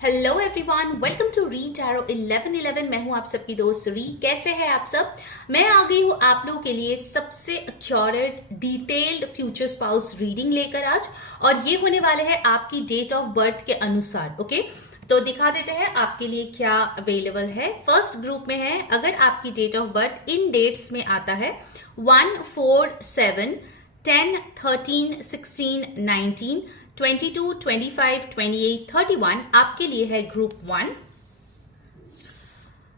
Hello everyone, welcome to read tarot 1111। मैं हूं आप सबकी दोस्त री। कैसे हैं आप सब? मैं आ गई हूं आप लोगों के लिए सबसे accurate detailed future spouse reading लेकर आज, और ये होने वाले हैं आपकी डेट ऑफ बर्थ के अनुसार। ओके, तो दिखा देते हैं आपके लिए क्या अवेलेबल है। फर्स्ट ग्रुप में है, अगर आपकी डेट ऑफ बर्थ इन डेट्स में आता है 1, 4, 7, 10, 13, 16, 19, 22, 25, 28, 31 आपके लिए है ग्रुप 1।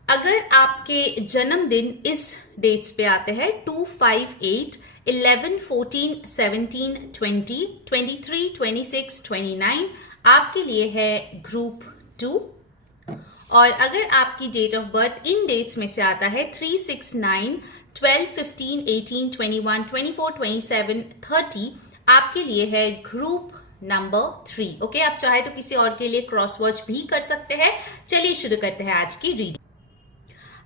अगर आपके जन्मदिन इस डेट्स पे आते हैं 2, 5, 8, 11, 14, 17, 20, 23, 26, 29 आपके लिए है ग्रुप 2। और अगर आपकी डेट ऑफ बर्थ इन डेट्स में से आता है 3, 6, 9, 12, 15, 18, 21, 24, 27, 30 आपके लिए है ग्रुप नंबर 3। ओके, आप चाहे तो किसी और के लिए क्रॉस वॉच भी कर सकते हैं। चलिए शुरू करते हैं आज की reading.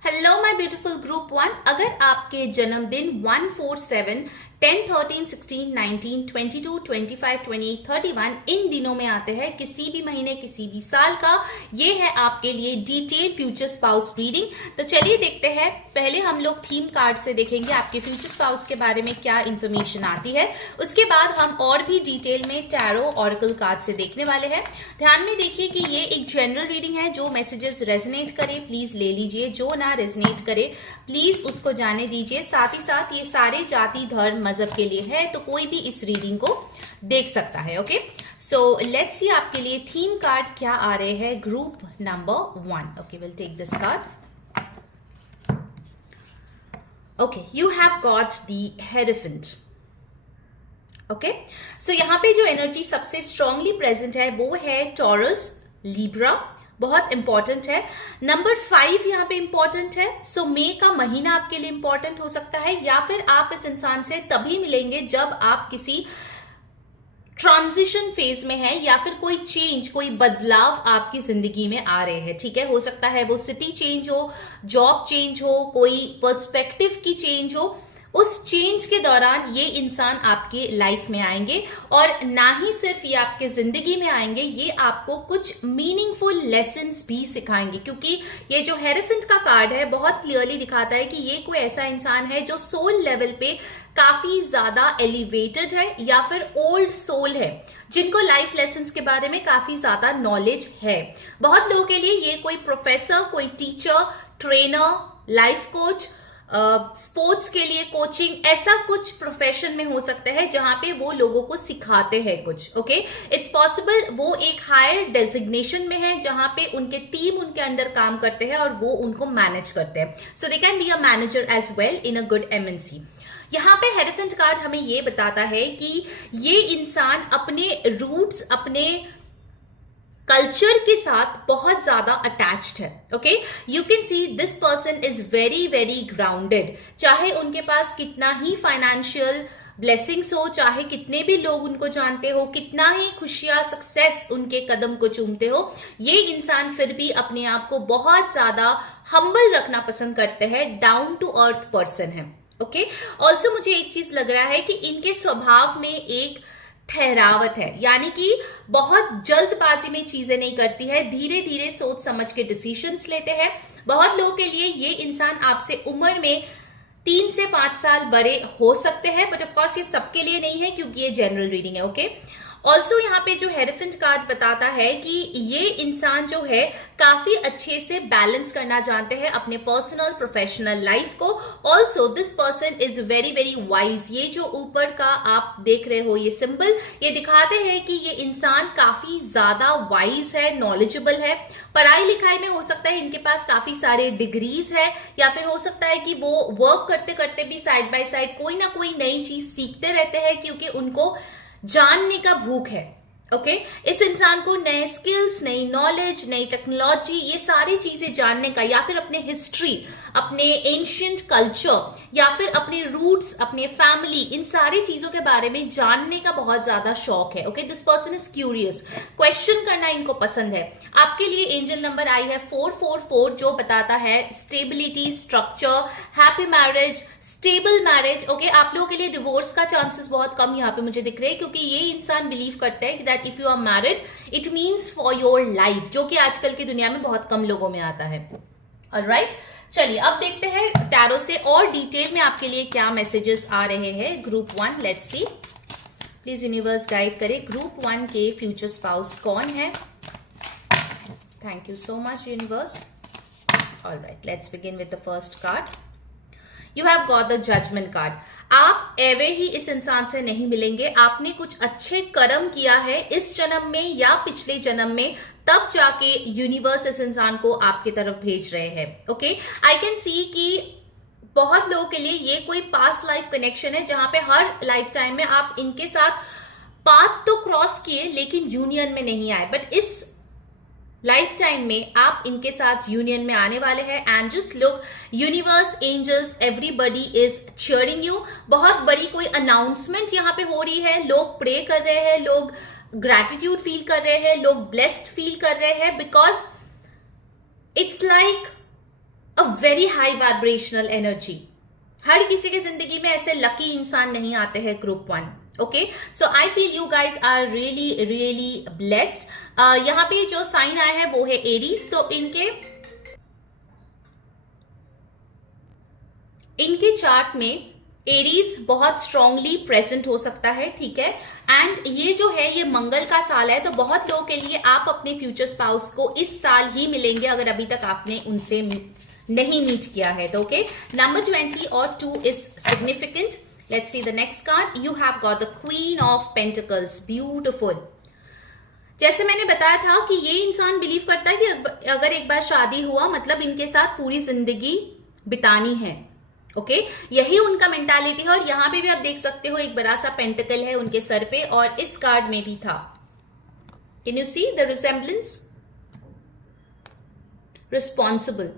Hello my beautiful group 1, अगर आपके जन्मदिन 1, 4, 7, 10, 13, 16, 19, 22, 25, 28, 31 इन दिनों में आते हैं, किसी भी महीने किसी भी साल का, ये है आपके लिए डिटेल फ्यूचर स्पाउस रीडिंग। तो चलिए देखते हैं। पहले हम लोग थीम कार्ड से देखेंगे आपके फ्यूचर स्पाउस के बारे में क्या इंफॉर्मेशन आती है। उसके बाद हम और भी डिटेल में टैरो ऑरेकल कार्ड से देखने वाले हैं। ध्यान में देखिए कि ये एक जनरल रीडिंग है। जो मैसेजेस रेजोनेट करे प्लीज ले लीजिए, जो ना रेजोनेट करे प्लीज उसको जाने दीजिए। साथ ही साथ ये सारे जाति धर्म मजहब के लिए है, तो कोई भी इस रीडिंग को देख सकता है। ओके, सो लेट्स सी आपके लिए थीम कार्ड क्या आ रहे हैं group number 1। Okay, will take this card. Okay, you have got the hierophant. Okay, so यहाँ पे जो एनर्जी सबसे स्ट्रांगली प्रेजेंट है वो है टॉरस, लिब्रा, बहुत इंपॉर्टेंट है। नंबर 5 यहाँ पे इंपॉर्टेंट है। सो मई का महीना आपके लिए इंपॉर्टेंट हो सकता है, या फिर आप इस इंसान से तभी मिलेंगे जब आप किसी ट्रांजिशन फेज में है, या फिर कोई चेंज, कोई बदलाव आपकी जिंदगी में आ रहे हैं। ठीक है, हो सकता है वो सिटी चेंज हो, जॉब चेंज हो, कोई पर्सपेक्टिव की चेंज हो। उस चेंज के दौरान ये इंसान आपके लाइफ में आएंगे, और ना ही सिर्फ ये आपके जिंदगी में आएंगे, ये आपको कुछ मीनिंगफुल लेसन्स भी सिखाएंगे। क्योंकि ये जो हेरोफेंट का कार्ड है बहुत क्लियरली दिखाता है कि ये कोई ऐसा इंसान है जो सोल लेवल पे काफी ज्यादा एलिवेटेड है, या फिर ओल्ड सोल है, जिनको लाइफ लेसन्स के बारे में काफी ज्यादा नॉलेज है। बहुत लोगों के लिए ये कोई प्रोफेसर, कोई teacher, trainer, life coach, sports के लिए कोचिंग, ऐसा कुछ प्रोफेशन में हो सकता है जहां पे वो लोगों को सिखाते हैं कुछ। ओके, इट्स पॉसिबल वो एक हायर डेजिग्नेशन में है जहां पे उनके टीम उनके अंडर काम करते हैं और वो उनको मैनेज करते हैं। So they can be a manager as well in a good MNC. यहाँ पे हेरोफेंट कार्ड हमें ये बताता है कि ये इंसान अपने रूट्स, अपने कल्चर के साथ बहुत ज्यादा अटैच्ड है। Okay, you can see this person is very very grounded. चाहे उनके पास कितना ही फाइनेंशियल ब्लेसिंग्स हो, चाहे कितने भी लोग उनको जानते हो, कितना ही खुशियां, सक्सेस उनके कदम को चूमते हो, ये इंसान फिर भी अपने आप को बहुत ज्यादा हम्बल रखना पसंद करते हैं, डाउन टू अर्थ पर्सन है। ओके, ऑल्सो मुझे एक चीज लग रहा है कि इनके स्वभाव में एक ठहरावत है, यानी कि बहुत जल्दबाजी में चीजें नहीं करती है, धीरे धीरे सोच समझ के डिसीजंस लेते हैं। बहुत लोगों के लिए ये इंसान आपसे उम्र में 3 से 5 साल बड़े हो सकते हैं, बट ऑफकोर्स ये सबके लिए नहीं है क्योंकि ये जनरल रीडिंग है। ओके, ऑल्सो यहाँ पे जो हेरोफेंट कार्ड बताता है कि ये इंसान जो है काफी अच्छे से बैलेंस करना जानते हैं अपने पर्सनल प्रोफेशनल लाइफ को। Also this person is very very wise. ये जो ऊपर का आप देख रहे हो ये सिंबल, ये दिखाते हैं कि ये इंसान काफी ज्यादा वाइज है, नॉलेजेबल है। पढ़ाई लिखाई में हो सकता है इनके पास काफी सारे डिग्रीज है, या फिर हो सकता है कि वो वर्क करते करते भी साइड बाय साइड कोई ना कोई नई चीज सीखते रहते हैं, क्योंकि उनको जानने का भूख है। ओके, इस इंसान को नए स्किल्स, नई नॉलेज, नई टेक्नोलॉजी, ये सारी चीजें जानने का, या फिर अपने हिस्ट्री, अपने एंशिएंट कल्चर, या फिर अपने रूट रूट्स, अपने फैमिली, इन सारी चीजों के बारे में जानने का बहुत ज्यादा शौक है. Okay, this person is curious, question करना इनको पसंद है. आपके लिए एंजल नंबर आई है 444 जो बताता है stability, structure, happy marriage, stable marriage. Okay, आप लोगों के लिए डिवोर्स का चांसेस बहुत कम यहाँ पे मुझे दिख रहे हैं, क्योंकि ये इंसान बिलीव करता है that if you are married it means for your life, जो कि आजकल की दुनिया में बहुत कम लोगों में आता है. ऑलराइट, चलिए अब देखते हैं टैरो से और डिटेल में आपके लिए क्या मैसेजेस आ रहे हैं. Group 1, let's see. Please universe guide करे ग्रुप 1 के फ्यूचर स्पाउस कौन है. Thank you so much universe. Alright, let's begin with the first card. You have got the judgement card. आप एवे ही इस इंसान से नहीं मिलेंगे. आपने कुछ अच्छे कर्म किया है इस जन्म में या पिछले जन्म में, तब जाके यूनिवर्स इस इंसान को आपकी तरफ भेज रहे हैं. ओके, आई कैन सी कि बहुत लोगों के लिए ये कोई पास्ट लाइफ कनेक्शन है, जहां पे हर लाइफ टाइम में आप इनके साथ पाथ तो क्रॉस किए लेकिन यूनियन में नहीं आए, बट इस लाइफ टाइम में आप इनके साथ यूनियन में आने वाले हैं. And just look, universe, angels, everybody is cheering you. बहुत बड़ी कोई अनाउंसमेंट यहाँ पे हो रही है. लोग प्रे कर रहे हैं, लोग ग्रैटिट्यूड फील कर रहे हैं, लोग ब्लेस्ड फील कर रहे हैं, because it's like a very high vibrational energy. हर किसी की जिंदगी में ऐसे लकी इंसान नहीं आते हैं. Group 1, okay, so I feel you guys are really really blessed. यहाँ पे जो साइन आया है वो है एरीज. तो इनके चार्ट में एरीज बहुत स्ट्रांगली प्रेजेंट हो सकता है, ठीक है. एंड ये जो है ये मंगल का साल है, तो बहुत लोगों के लिए आप अपने फ्यूचर स्पाउस को इस साल ही मिलेंगे अगर अभी तक आपने उनसे नहीं मीट किया है तो. ओके, नंबर 20 और 2 is significant. Let's see the next card. You have got the queen of pentacles. Beautiful. जैसे मैंने बताया था कि ये इंसान बिलीव करता है कि अगर एक बार शादी हुआ मतलब इनके साथ पूरी जिंदगी बितानी है. ओके, यही उनका मेंटालिटी है. और यहां पे भी आप देख सकते हो एक बड़ा सा पेंटिकल है उनके सर पे, और इस कार्ड में भी था. Can you see the resemblance? Responsible.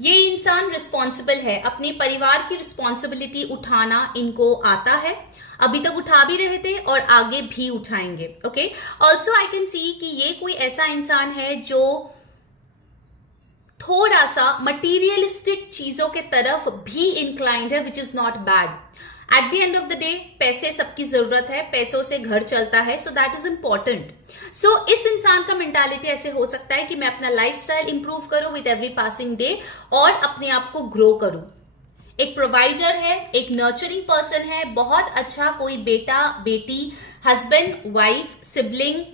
ये इंसान रिस्पॉन्सिबल है, अपने परिवार की रिस्पॉन्सिबिलिटी उठाना इनको आता है. अभी तक उठा भी रहे थे और आगे भी उठाएंगे. Okay, also I can see कि ये कोई ऐसा इंसान है जो थोड़ा सा मटीरियलिस्टिक चीजों के तरफ भी इंक्लाइंड है, which is not bad. At the end of the day पैसे सबकी जरूरत है, पैसों से घर चलता है, सो दैट इज इंपॉर्टेंट. सो इस इंसान का मेंटालिटी ऐसे हो सकता है कि मैं अपना लाइफस्टाइल इंप्रूव करूं विद एवरी पासिंग डे और अपने आप को ग्रो करूं. एक प्रोवाइडर है, एक नर्चरिंग पर्सन है, बहुत अच्छा कोई बेटा, बेटी, husband, wife, sibling,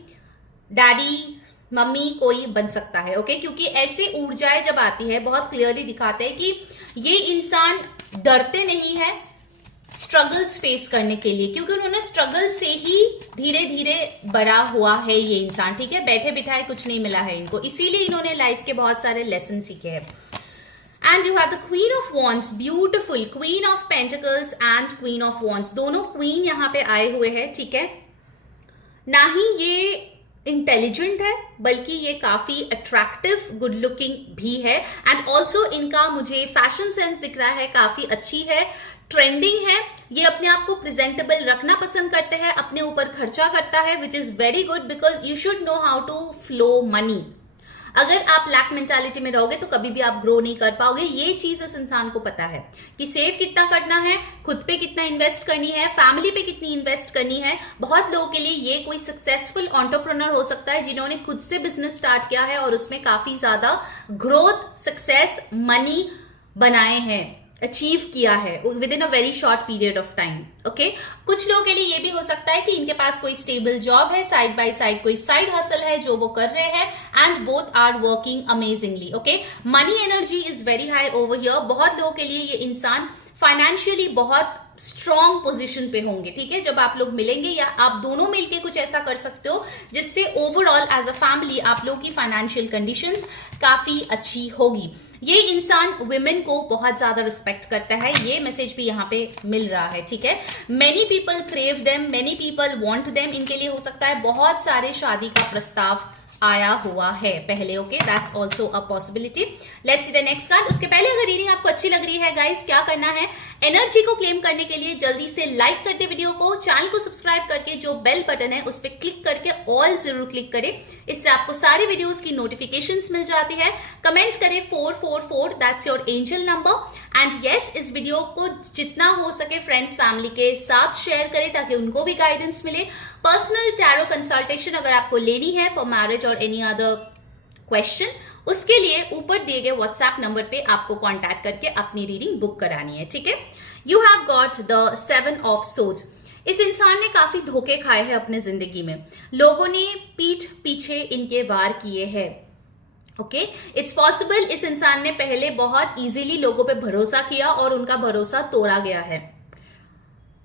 daddy, mummy कोई बन सकता है. ओके, क्योंकि ऐसे ऊर्जाएं जब आती है बहुत क्लियरली दिखाते हैं कि ये इंसान डरते नहीं है स्ट्रगल्स फेस करने के लिए, क्योंकि उन्होंने स्ट्रगल से ही धीरे धीरे बड़ा हुआ है ये इंसान. ठीक है, बैठे बिठाए कुछ नहीं मिला है इनको, इसीलिए इन्होंने लाइफ के बहुत सारे लेसन सीखे हैं. And you have the queen of wands. Beautiful. Queen of pentacles and queen of wands, दोनों क्वीन यहाँ पे आए हुए हैं. ठीक है, ना ही ये इंटेलिजेंट है बल्कि ये काफी अट्रैक्टिव, गुड लुकिंग भी है. एंड ऑल्सो इनका मुझे फैशन सेंस दिख रहा है, काफी अच्छी है, ट्रेंडिंग है. ये अपने आप को प्रेजेंटेबल रखना पसंद करते हैं, अपने ऊपर खर्चा करता है, which is very good because you should know how to flow money. अगर आप लैक मेंटालिटी में रहोगे तो कभी भी आप ग्रो नहीं कर पाओगे. ये चीज इस इंसान को पता है कि सेव कितना करना है, खुद पे कितना इन्वेस्ट करनी है, फैमिली पे कितनी इन्वेस्ट करनी है. बहुत लोगों के लिए ये कोई सक्सेसफुल एंटरप्रेन्योर हो सकता है जिन्होंने खुद से बिजनेस स्टार्ट किया है और उसमें काफी ज्यादा ग्रोथ, सक्सेस, मनी बनाए हैं, अचीव किया है with in a very short period of time. Okay, कुछ लोगों के लिए ये भी हो सकता है कि इनके पास कोई स्टेबल जॉब है, साइड बाय साइड कोई साइड हसल है जो वो कर रहे हैं, and both are working amazingly. Okay, money energy is very high over here. बहुत लोगों के लिए ये इंसान फाइनेंशियली बहुत स्ट्रॉन्ग पोजीशन पे होंगे. ठीक है, जब आप लोग मिलेंगे या आप दोनों मिलके कुछ ऐसा कर सकते हो जिससे ओवरऑल एज अ फैमिली आप लोगों की फाइनेंशियल कंडीशंस काफी अच्छी होगी. ये इंसान वुमेन को बहुत ज्यादा रिस्पेक्ट करता है, ये मैसेज भी यहाँ पे मिल रहा है. ठीक है, many people crave them, many people want them. इनके लिए हो सकता है बहुत सारे शादी का प्रस्ताव आया हुआ है पहले. Okay, that's also a possibility. Let's see the next card. उसके पहले अगर रीडिंग आपको अच्छी लग रही है गाइस, क्या करना है, एनर्जी को क्लेम करने के लिए जल्दी से लाइक कर दे वीडियो को, चैनल को सब्सक्राइब करके जो बेल बटन है उस पर क्लिक करके ऑल जरूर क्लिक करें. इससे आपको सारे वीडियोस की नोटिफिकेशंस मिल जाती है. कमेंट करें 444, that's your angel number. And yes, इस वीडियो को जितना हो सके फ्रेंड्स फैमिली के साथ शेयर करें ताकि उनको भी गाइडेंस मिले. पर्सनल टैरो कंसल्टेशन अगर आपको लेनी है फॉर मैरिज और एनी अदर क्वेश्चन, उसके लिए ऊपर दिए गए व्हाट्सएप नंबर पे आपको कांटेक्ट करके अपनी रीडिंग बुक करानी है. ठीक है. You have got the 7 of swords. इस इंसान ने काफी धोखे खाए हैं अपने जिंदगी में. लोगों ने पीठ पीछे इनके वार किए हैं. ओके, इट्स पॉसिबल इस इंसान ने पहले बहुत इजीली लोगों पे भरोसा किया और उनका भरोसा तोड़ा गया है.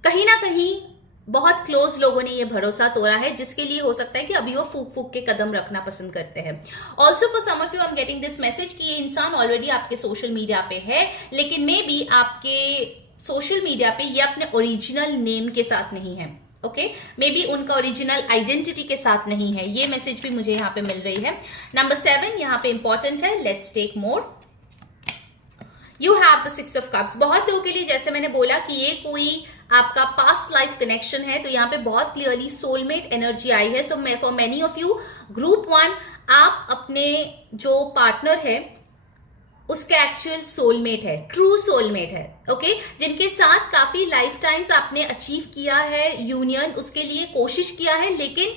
कहीं ना कहीं बहुत क्लोज लोगों ने ये भरोसा तोड़ा है, जिसके लिए हो सकता है कि अभी वो फूक फूक के कदम रखना पसंद करते हैं. Also for some of you I am getting this message कि ये इंसान ऑलरेडी आपके सोशल मीडिया पे है, लेकिन मे बी आपके सोशल मीडिया पे ये अपने ओरिजिनल नेम के साथ नहीं है. ओके, मे बी उनका ओरिजिनल आइडेंटिटी के साथ नहीं है. ये मैसेज भी मुझे यहाँ पे मिल रही है. नंबर 7 यहाँ पे इंपॉर्टेंट है. Let's take more. You have the 6 of cups. बहुत लोगों के लिए जैसे मैंने बोला कि ये कोई आपका पास्ट लाइफ कनेक्शन है, तो यहाँ पे बहुत क्लियरली सोलमेट एनर्जी आई है. So for many of you, group 1, आप अपने जो पार्टनर है उसके एक्चुअल सोलमेट है, ट्रू सोलमेट है. ओके, जिनके साथ काफी लाइफ टाइम्स आपने अचीव किया है यूनियन, उसके लिए कोशिश किया है, लेकिन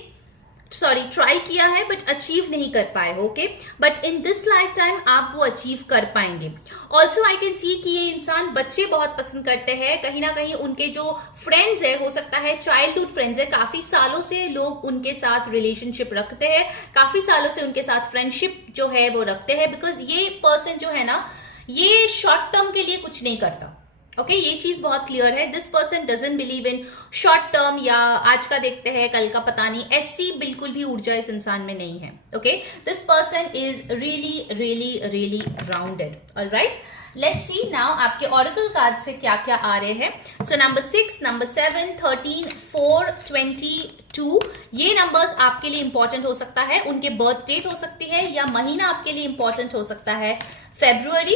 ट्राई किया है बट अचीव नहीं कर पाए. Okay, but in this life time आप वो अचीव कर पाएंगे. ऑल्सो आई कैन सी कि ये इंसान बच्चे बहुत पसंद करते हैं. कहीं ना कहीं उनके जो फ्रेंड्स है, हो सकता है चाइल्डहुड फ्रेंड्स है, काफी सालों से लोग उनके साथ रिलेशनशिप रखते हैं, काफी सालों से उनके साथ फ्रेंडशिप जो है वो रखते हैं. बिकॉज ये पर्सन जो है ना, ये शॉर्ट टर्म के लिए कुछ नहीं करता. ओके, ये चीज बहुत क्लियर है. This person doesn't believe in short term या आज का देखते हैं कल का पता नहीं, ऐसी बिल्कुल भी ऊर्जा इस इंसान में नहीं है. Okay, this person is really really really rounded. Alright, let's C now आपके ऑरेकल कार्ड से क्या क्या आ रहे हैं. सो नंबर 6, नंबर 7, 13, 4, 22, ये नंबर्स आपके लिए इंपॉर्टेंट हो सकता है. उनके बर्थ डेट हो सकती है या महीना आपके लिए इंपॉर्टेंट हो सकता है. फेब्रुअरी,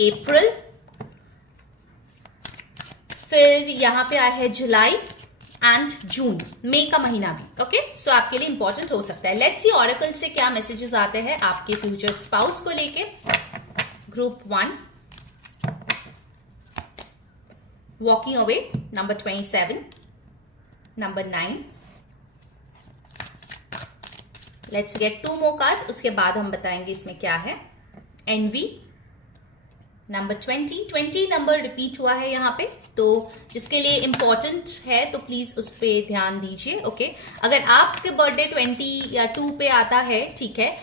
अप्रैल, फिर यहाँ पे आया है जुलाई एंड जून, मई का महीना भी. ओके, सो आपके लिए इंपॉर्टेंट हो सकता है. लेट्स सी ऑरेकल से क्या मैसेजेस आते हैं आपके फ्यूचर स्पाउस को लेके. Group 1, walking away, number 27, number 9. Let's get 2 more cards, उसके बाद हम बताएंगे इसमें क्या है. एनवी, नंबर 20 नंबर रिपीट हुआ है यहाँ पे, तो जिसके लिए इंपॉर्टेंट है तो प्लीज उस पर ध्यान दीजिए. ओके, अगर आपके बर्थडे 20 या 2 पे आता है, ठीक है,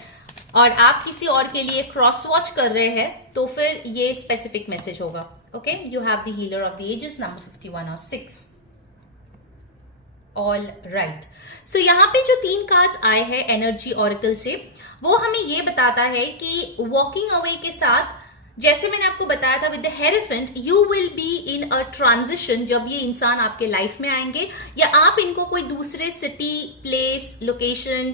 और आप किसी और के लिए क्रॉस वॉच कर रहे हैं, तो फिर ये स्पेसिफिक मैसेज होगा. Okay, you have the healer of the ages, number 51 और 6. ऑल राइट, सो यहाँ पे जो 3 कार्ड्स आए हैं एनर्जी ऑरेकल से, वो हमें ये बताता है कि वॉकिंग अवे के साथ, जैसे मैंने आपको बताया था with the hierophant, you will be in a transition. जब ये इंसान आपके लाइफ में आएंगे या आप इनको कोई दूसरे सिटी, प्लेस, लोकेशन,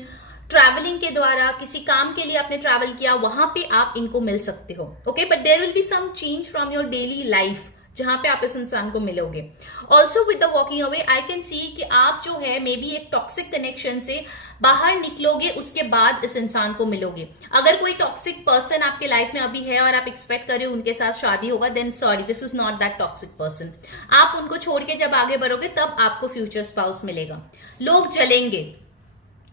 ट्रैवलिंग के द्वारा किसी काम के लिए आपने ट्रैवल किया, वहां पे आप इनको मिल सकते हो. Okay, but there will be some change from your daily life जहां पे आप इस इंसान को मिलोगे. Also with the walking away I can see कि आप जो है मे बी एक टॉक्सिक कनेक्शन से बाहर निकलोगे, उसके बाद इस इंसान को मिलोगे. अगर कोई टॉक्सिक पर्सन आपके लाइफ में अभी है और आप एक्सपेक्ट कर रहे हो उनके साथ शादी होगा, then sorry, this is not that toxic person. आप उनको छोड़ के जब आगे बढ़ोगे तब आपको फ्यूचर स्पाउस मिलेगा. लोग जलेंगे,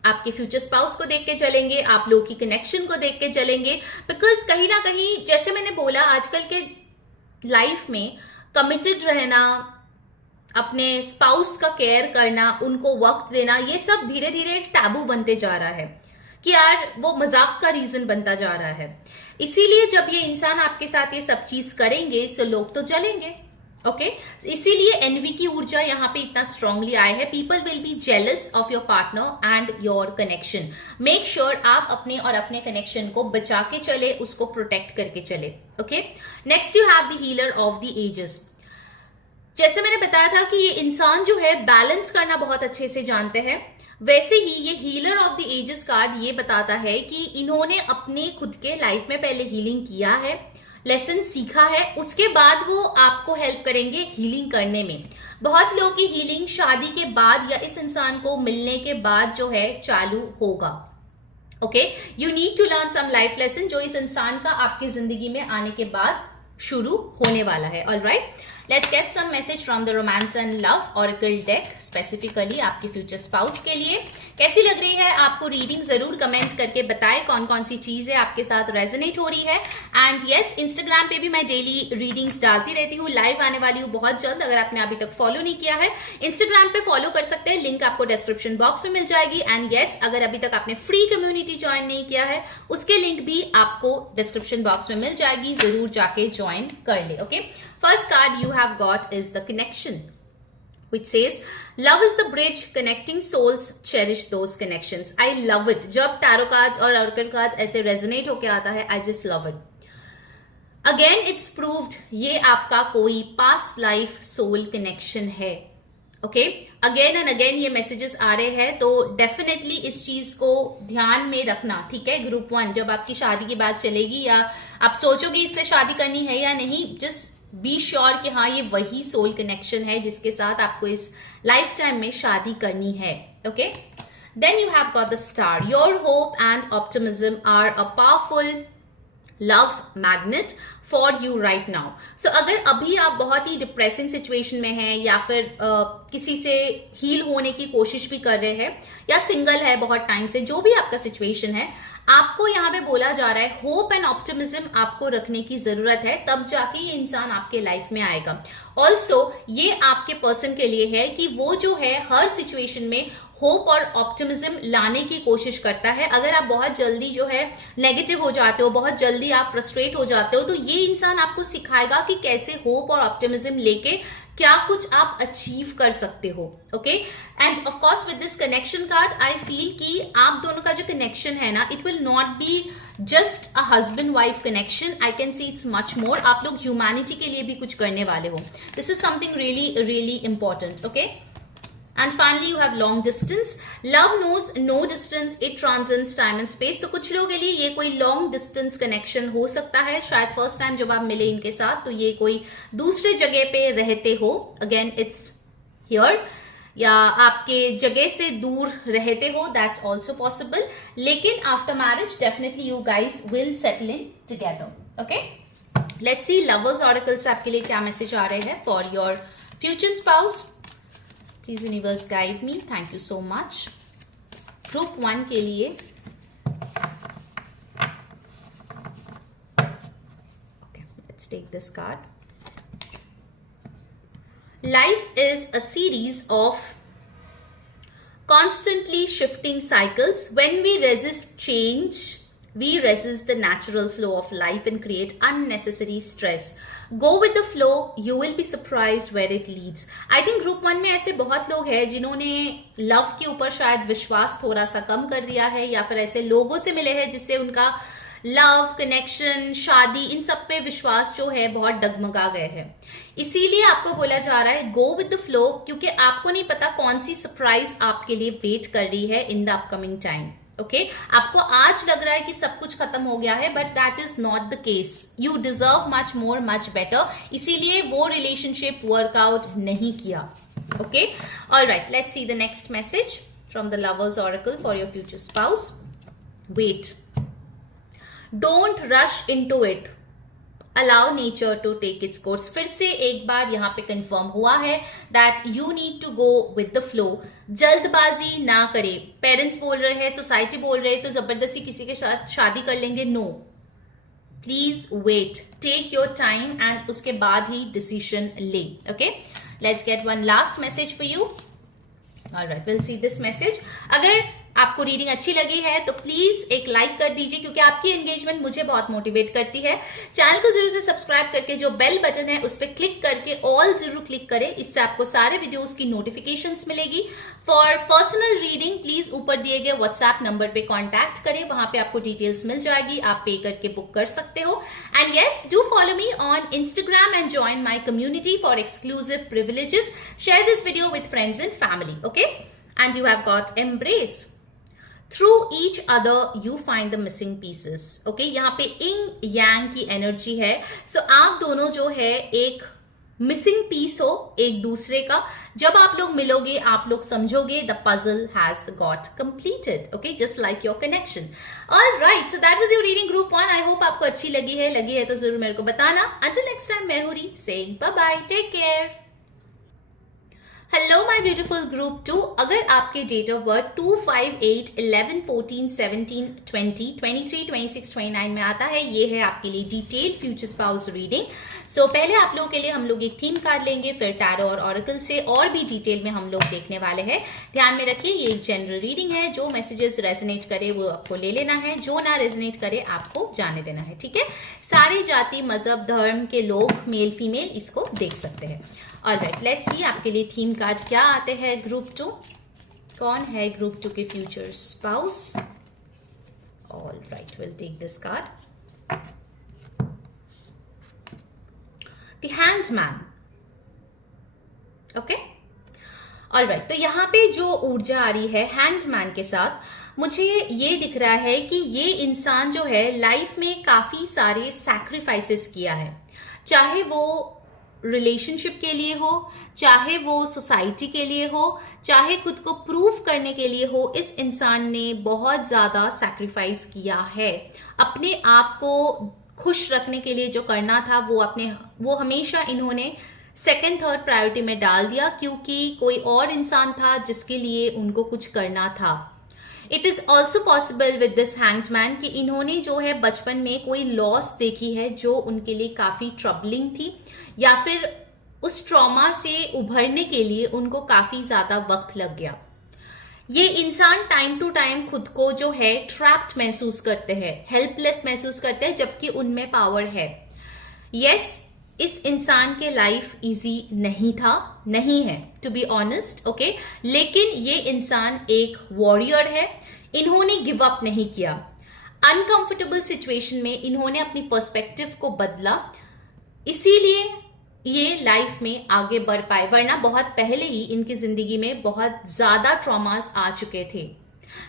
आपके फ्यूचर स्पाउस को देख के जलेंगे, आप लोग की कनेक्शन को देख के जलेंगे. बिकॉज कहीं ना कहीं, जैसे मैंने बोला, आजकल के लाइफ में कमिटेड रहना, अपने स्पाउस का केयर करना, उनको वक्त देना, ये सब धीरे धीरे एक टैबू बनते जा रहा है कि यार वो मजाक का रीजन बनता जा रहा है. इसीलिए जब ये इंसान आपके साथ ये सब चीज करेंगे तो लोग तो जलेंगे. ओके, इसीलिए एनवी की ऊर्जा यहाँ पे इतना स्ट्रांगली आया है. People will be jealous of your partner and your connection. Make sure आप अपने और अपने कनेक्शन को बचा के चले, उसको प्रोटेक्ट करके चले. Okay, next you have the healer of the ages. जैसे मैंने बताया था कि ये इंसान जो है बैलेंस करना बहुत अच्छे से जानते हैं. वैसे ही ये healer of the ages card ये बताता है कि इन्होंने अपने खुद के लाइफ में पहले हीलिंग किया है, लेसन सीखा है, उसके बाद वो आपको हेल्प करेंगे हीलिंग करने में। बहुत लोगों की हीलिंग शादी के बाद या इस इंसान को मिलने के बाद जो है चालू होगा। Okay, you need to learn some life lesson जो इस इंसान का आपकी जिंदगी में आने के बाद शुरू होने वाला है। Alright, let's get some message from the romance and love oracle deck, specifically आपके फ्यूचर स्पाउस के लिए। कैसी लग रही है आपको रीडिंग, जरूर कमेंट करके बताएं कौन कौन सी चीजें आपके साथ रेजोनेट हो रही है। एंड यस, इंस्टाग्राम पे भी मैं डेली रीडिंग्स डालती रहती हूँ, लाइव आने वाली हूँ बहुत जल्द। अगर आपने अभी तक फॉलो नहीं किया है, इंस्टाग्राम पे फॉलो कर सकते हैं, लिंक आपको डिस्क्रिप्शन बॉक्स में मिल जाएगी। एंड यस, अगर अभी तक आपने फ्री कम्युनिटी ज्वाइन नहीं किया है, उसके लिंक भी आपको डिस्क्रिप्शन बॉक्स में मिल जाएगी, जरूर जाके ज्वाइन कर ले। Okay, first card you have got is the connection, which says love is the bridge connecting souls, cherish those connections. I love it. जब tarot cards और oracle cards ऐसे resonate होके आता है, I just love it. Again it's proved ये आपका कोई past life soul connection है। ओके, अगेन एंड अगेन ये मैसेजेस आ रहे हैं, तो डेफिनेटली इस चीज को ध्यान में रखना, ठीक है। ग्रुप 1, जब आपकी शादी की बात चलेगी या आप सोचोगे इससे शादी करनी है या नहीं, जस्ट बी श्योर कि हाँ ये वही सोल कनेक्शन है जिसके साथ आपको इस लाइफ टाइम में शादी करनी है। Okay, then you have got the star, your hope and optimism are a powerful love magnet for you right now. So अगर अभी आप बहुत ही डिप्रेसिंग सिचुएशन में हैं या फिर किसी से हील होने की कोशिश भी कर रहे हैं या सिंगल है बहुत टाइम से, जो भी आपका सिचुएशन है, आपको यहाँ पे बोला जा रहा है होप एंड ऑप्टिमिज्म आपको रखने की जरूरत है, तब जाके ये इंसान आपके लाइफ में आएगा। ऑल्सो ये आपके पर्सन के लिए है कि वो जो है हर सिचुएशन में होप और ऑप्टिमिज्म लाने की कोशिश करता है। अगर आप बहुत जल्दी जो है नेगेटिव हो जाते हो, बहुत जल्दी आप फ्रस्ट्रेट हो जाते हो, तो ये इंसान आपको सिखाएगा कि कैसे होप और ऑप्टिमिज्म लेके क्या कुछ आप अचीव कर सकते हो। Okay, end of course with this connection card I feel कि आप दोनों का जो कनेक्शन है ना, it will not be just a husband wife connection, I can see it's much more. आप लोग ह्यूमैनिटी के लिए भी कुछ करने वाले हो। This is something really really important. Okay, and finally you have long distance. Love knows no distance, it transcends time and space. तो कुछ लोगों के लिए ये कोई long distance connection हो सकता है, शायद फर्स्ट टाइम जब आप मिले इनके साथ तो ये कोई दूसरे जगह पे रहते हो, अगेन इट्स here, या आपके जगह से दूर रहते हो, that's also possible. लेकिन after marriage definitely you guys will settle in together. Okay, let's see lovers oracles आपके लिए क्या मैसेज आ रहे हैं for your future spouse. Please universe guide me. Thank you so much. Group 1 के लिए okay, let's take this card. Life is a series of constantly shifting cycles. When we resist change, we resist the natural flow of life and create unnecessary stress. Go with the flow, you will be surprised where it leads. I think group 1 में ऐसे बहुत लोग हैं जिन्होंने love के ऊपर शायद विश्वास थोड़ा सा कम कर दिया है, या फिर ऐसे लोगों से मिले हैं जिससे उनका लव, कनेक्शन, शादी, इन सब पे विश्वास जो है बहुत डगमगा गए हैं। इसीलिए आपको बोला जा रहा है गो विद द फ्लो, क्योंकि आपको नहीं पता कौन सी सरप्राइज आपके लिए वेट कर रही है in the upcoming time. Okay, आपको आज लग रहा है कि सब कुछ खत्म हो गया है, but that is not the case. You deserve much more, much better, इसीलिए वो रिलेशनशिप वर्कआउट नहीं किया। Okay, alright, let's see the next message from the lovers oracle for your future spouse. Wait, don't rush into it, allow nature to take its course. फिर से एक बार यहाँ पे कंफर्म हुआ है that you need to go with the flow. जल्दबाजी ना करे। पेरेंट्स बोल रहे हैं, सोसाइटी बोल रहे हैं तो जबरदस्ती किसी के साथ शादी कर लेंगे, no, please wait, take your time and उसके बाद ही डिसीजन ले। Okay, let's get one last message for you. Alright, will see this message. अगर आपको रीडिंग अच्छी लगी है तो प्लीज एक लाइक कर दीजिए, क्योंकि आपकी एंगेजमेंट मुझे बहुत मोटिवेट करती है। चैनल को जरूर से सब्सक्राइब करके जो बेल बटन है उस पर क्लिक करके ऑल जरूर क्लिक करें, इससे आपको सारे वीडियोस की नोटिफिकेशंस मिलेगी। फॉर पर्सनल रीडिंग प्लीज ऊपर दिए गए व्हाट्सएप नंबर पे कांटेक्ट करें, वहां पे आपको डिटेल्स मिल जाएगी, आप पे करके बुक कर सकते हो। And yes, do follow me on Instagram and join my community for exclusive privileges. Share this video with friends and family. Okay, and you have got embrace. Through each other you find the missing pieces. Okay, यहाँ पे इंग यांग की energy है. So आप दोनों जो है एक मिसिंग पीस हो एक दूसरे का. जब आप लोग मिलोगे आप लोग समझोगे the puzzle has got completed. Okay, just like your connection. All right, so that was your reading group 1. I hope आपको अच्छी लगी है तो जरूर मेरे को बताना. Until next time, मैं हूँ री saying bye bye, take care. Hello my beautiful group 2. अगर आपके डेट ऑफ बर्थ 2, 5, 8, 11, 14, 17, 20, 23, 26, 29 में आता है, ये है आपके लिए डिटेल फ्यूचर स्पाउस रीडिंग. सो पहले आप लोगों के लिए हम लोग एक थीम कार्ड लेंगे, फिर टैरो और ऑरेकल से और भी डिटेल में हम लोग देखने वाले हैं. ध्यान में रखिए ये एक जनरल रीडिंग है. जो मैसेजेस रेजोनेट करे वो आपको ले लेना है, जो ना रेजोनेट करे आपको जाने देना है. ठीक है, सारी जाति मजहब धर्म के लोग मेल फीमेल इसको देख सकते हैं. ऑलराइट, लेट्स सी आपके लिए थीम कार्ड क्या आते हैं. ग्रुप 2, कौन है ग्रुप 2 के future spouse? Alright, will take this card. The hanged man. Okay, alright, तो यहाँ पे जो ऊर्जा आ रही है हैंडमैन के साथ, मुझे ये दिख रहा है कि ये इंसान जो है लाइफ में काफी सारे सैक्रिफाइसेस किया है. चाहे वो रिलेशनशिप के लिए हो, चाहे वो सोसाइटी के लिए हो, चाहे खुद को प्रूव करने के लिए हो, इस इंसान ने बहुत ज़्यादा सैक्रिफाइस किया है. अपने आप को खुश रखने के लिए जो करना था वो हमेशा इन्होंने सेकंड थर्ड प्रायोरिटी में डाल दिया, क्योंकि कोई और इंसान था जिसके लिए उनको कुछ करना था. It is also possible with this hanged man कि इन्होंने जो है बचपन में कोई लॉस देखी है जो उनके लिए काफी ट्रबलिंग थी, या फिर उस ट्रॉमा से उभरने के लिए उनको काफी ज्यादा वक्त लग गया. ये इंसान टाइम टू टाइम खुद को जो है ट्रैप्ड महसूस करते हैं, हेल्पलेस महसूस करते हैं, जबकि उनमें पावर है. यस, इस इंसान के लाइफ इजी नहीं है टू बी ऑनेस्ट. ओके, लेकिन ये इंसान एक वॉरियर है. इन्होंने गिव अप नहीं किया. अनकंफर्टेबल सिचुएशन में इन्होंने अपनी पर्सपेक्टिव को बदला, इसीलिए ये लाइफ में आगे बढ़ पाए, वरना बहुत पहले ही इनकी जिंदगी में बहुत ज्यादा ट्रॉमास आ चुके थे.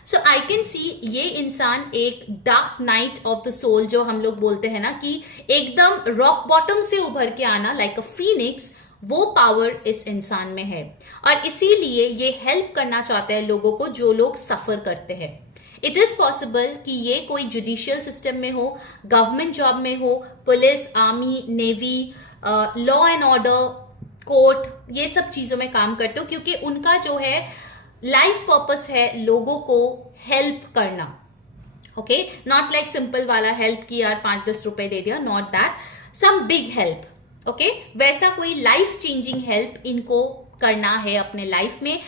सो आई कैन सी ये इंसान एक dark night of the soul, जो हम लोग बोलते हैं ना कि एकदम रॉक बॉटम से उभर के आना लाइक अ फीनिक्स, वो पावर इस इंसान में है. और इसीलिए ये हेल्प करना चाहते हैं लोगों को जो लोग सफर करते हैं. इट इज पॉसिबल कि ये कोई जुडिशियल सिस्टम में हो, गवर्नमेंट जॉब में हो, police, army, navy, law and order, court, ये सब चीजों में काम करते हो, क्योंकि उनका जो है लाइफ पर्पस है लोगों को हेल्प करना. ओके, नॉट लाइक सिंपल वाला हेल्प कि यार 5-10 रुपए दे दिया, not that, some big help. Okay, वैसा कोई लाइफ चेंजिंग हेल्प इनको करना है अपने लाइफ में,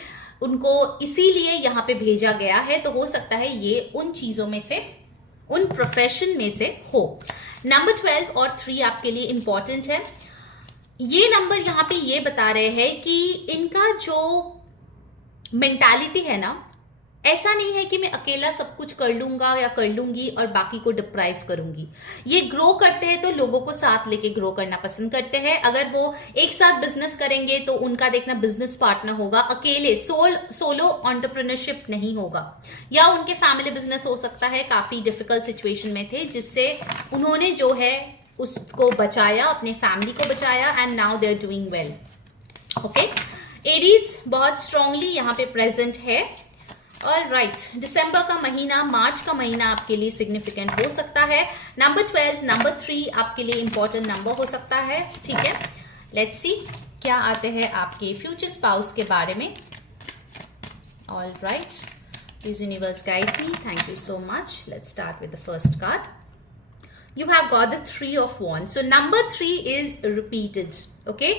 उनको इसीलिए यहाँ पे भेजा गया है. तो हो सकता है ये उन चीजों में से, उन प्रोफेशन में से हो. नंबर 12 और 3 आपके लिए इंपॉर्टेंट है. ये नंबर यहाँ पे ये बता रहे हैं कि इनका जो मेंटालिटी है ना, ऐसा नहीं है कि मैं अकेला सब कुछ कर लूंगा या कर लूंगी और बाकी को डिप्राइव करूंगी. ये ग्रो करते हैं तो लोगों को साथ लेके ग्रो करना पसंद करते हैं. अगर वो एक साथ बिजनेस करेंगे तो उनका देखना बिजनेस पार्टनर होगा, अकेले सोलो एंटरप्रेन्योरशिप नहीं होगा. या उनके फैमिली बिजनेस हो सकता है काफी डिफिकल्ट सिचुएशन में थे, जिससे उन्होंने जो है उसको बचाया, अपने फैमिली को बचाया, and now they are doing well. Okay, Aries बहुत स्ट्रांगली यहाँ पे प्रेजेंट है. और राइट, दिसंबर का महीना, मार्च का महीना आपके लिए सिग्निफिकेंट हो सकता है. नंबर 12, नंबर 3 आपके लिए इंपॉर्टेंट नंबर हो सकता है. ठीक है, लेट्स सी क्या आते हैं आपके फ्यूचर स्पाउस के बारे में. All right, please universe guide me. Thank you so much. Let's start with the first card. You have got the 3 of Wands. So number 3 is repeated. Okay,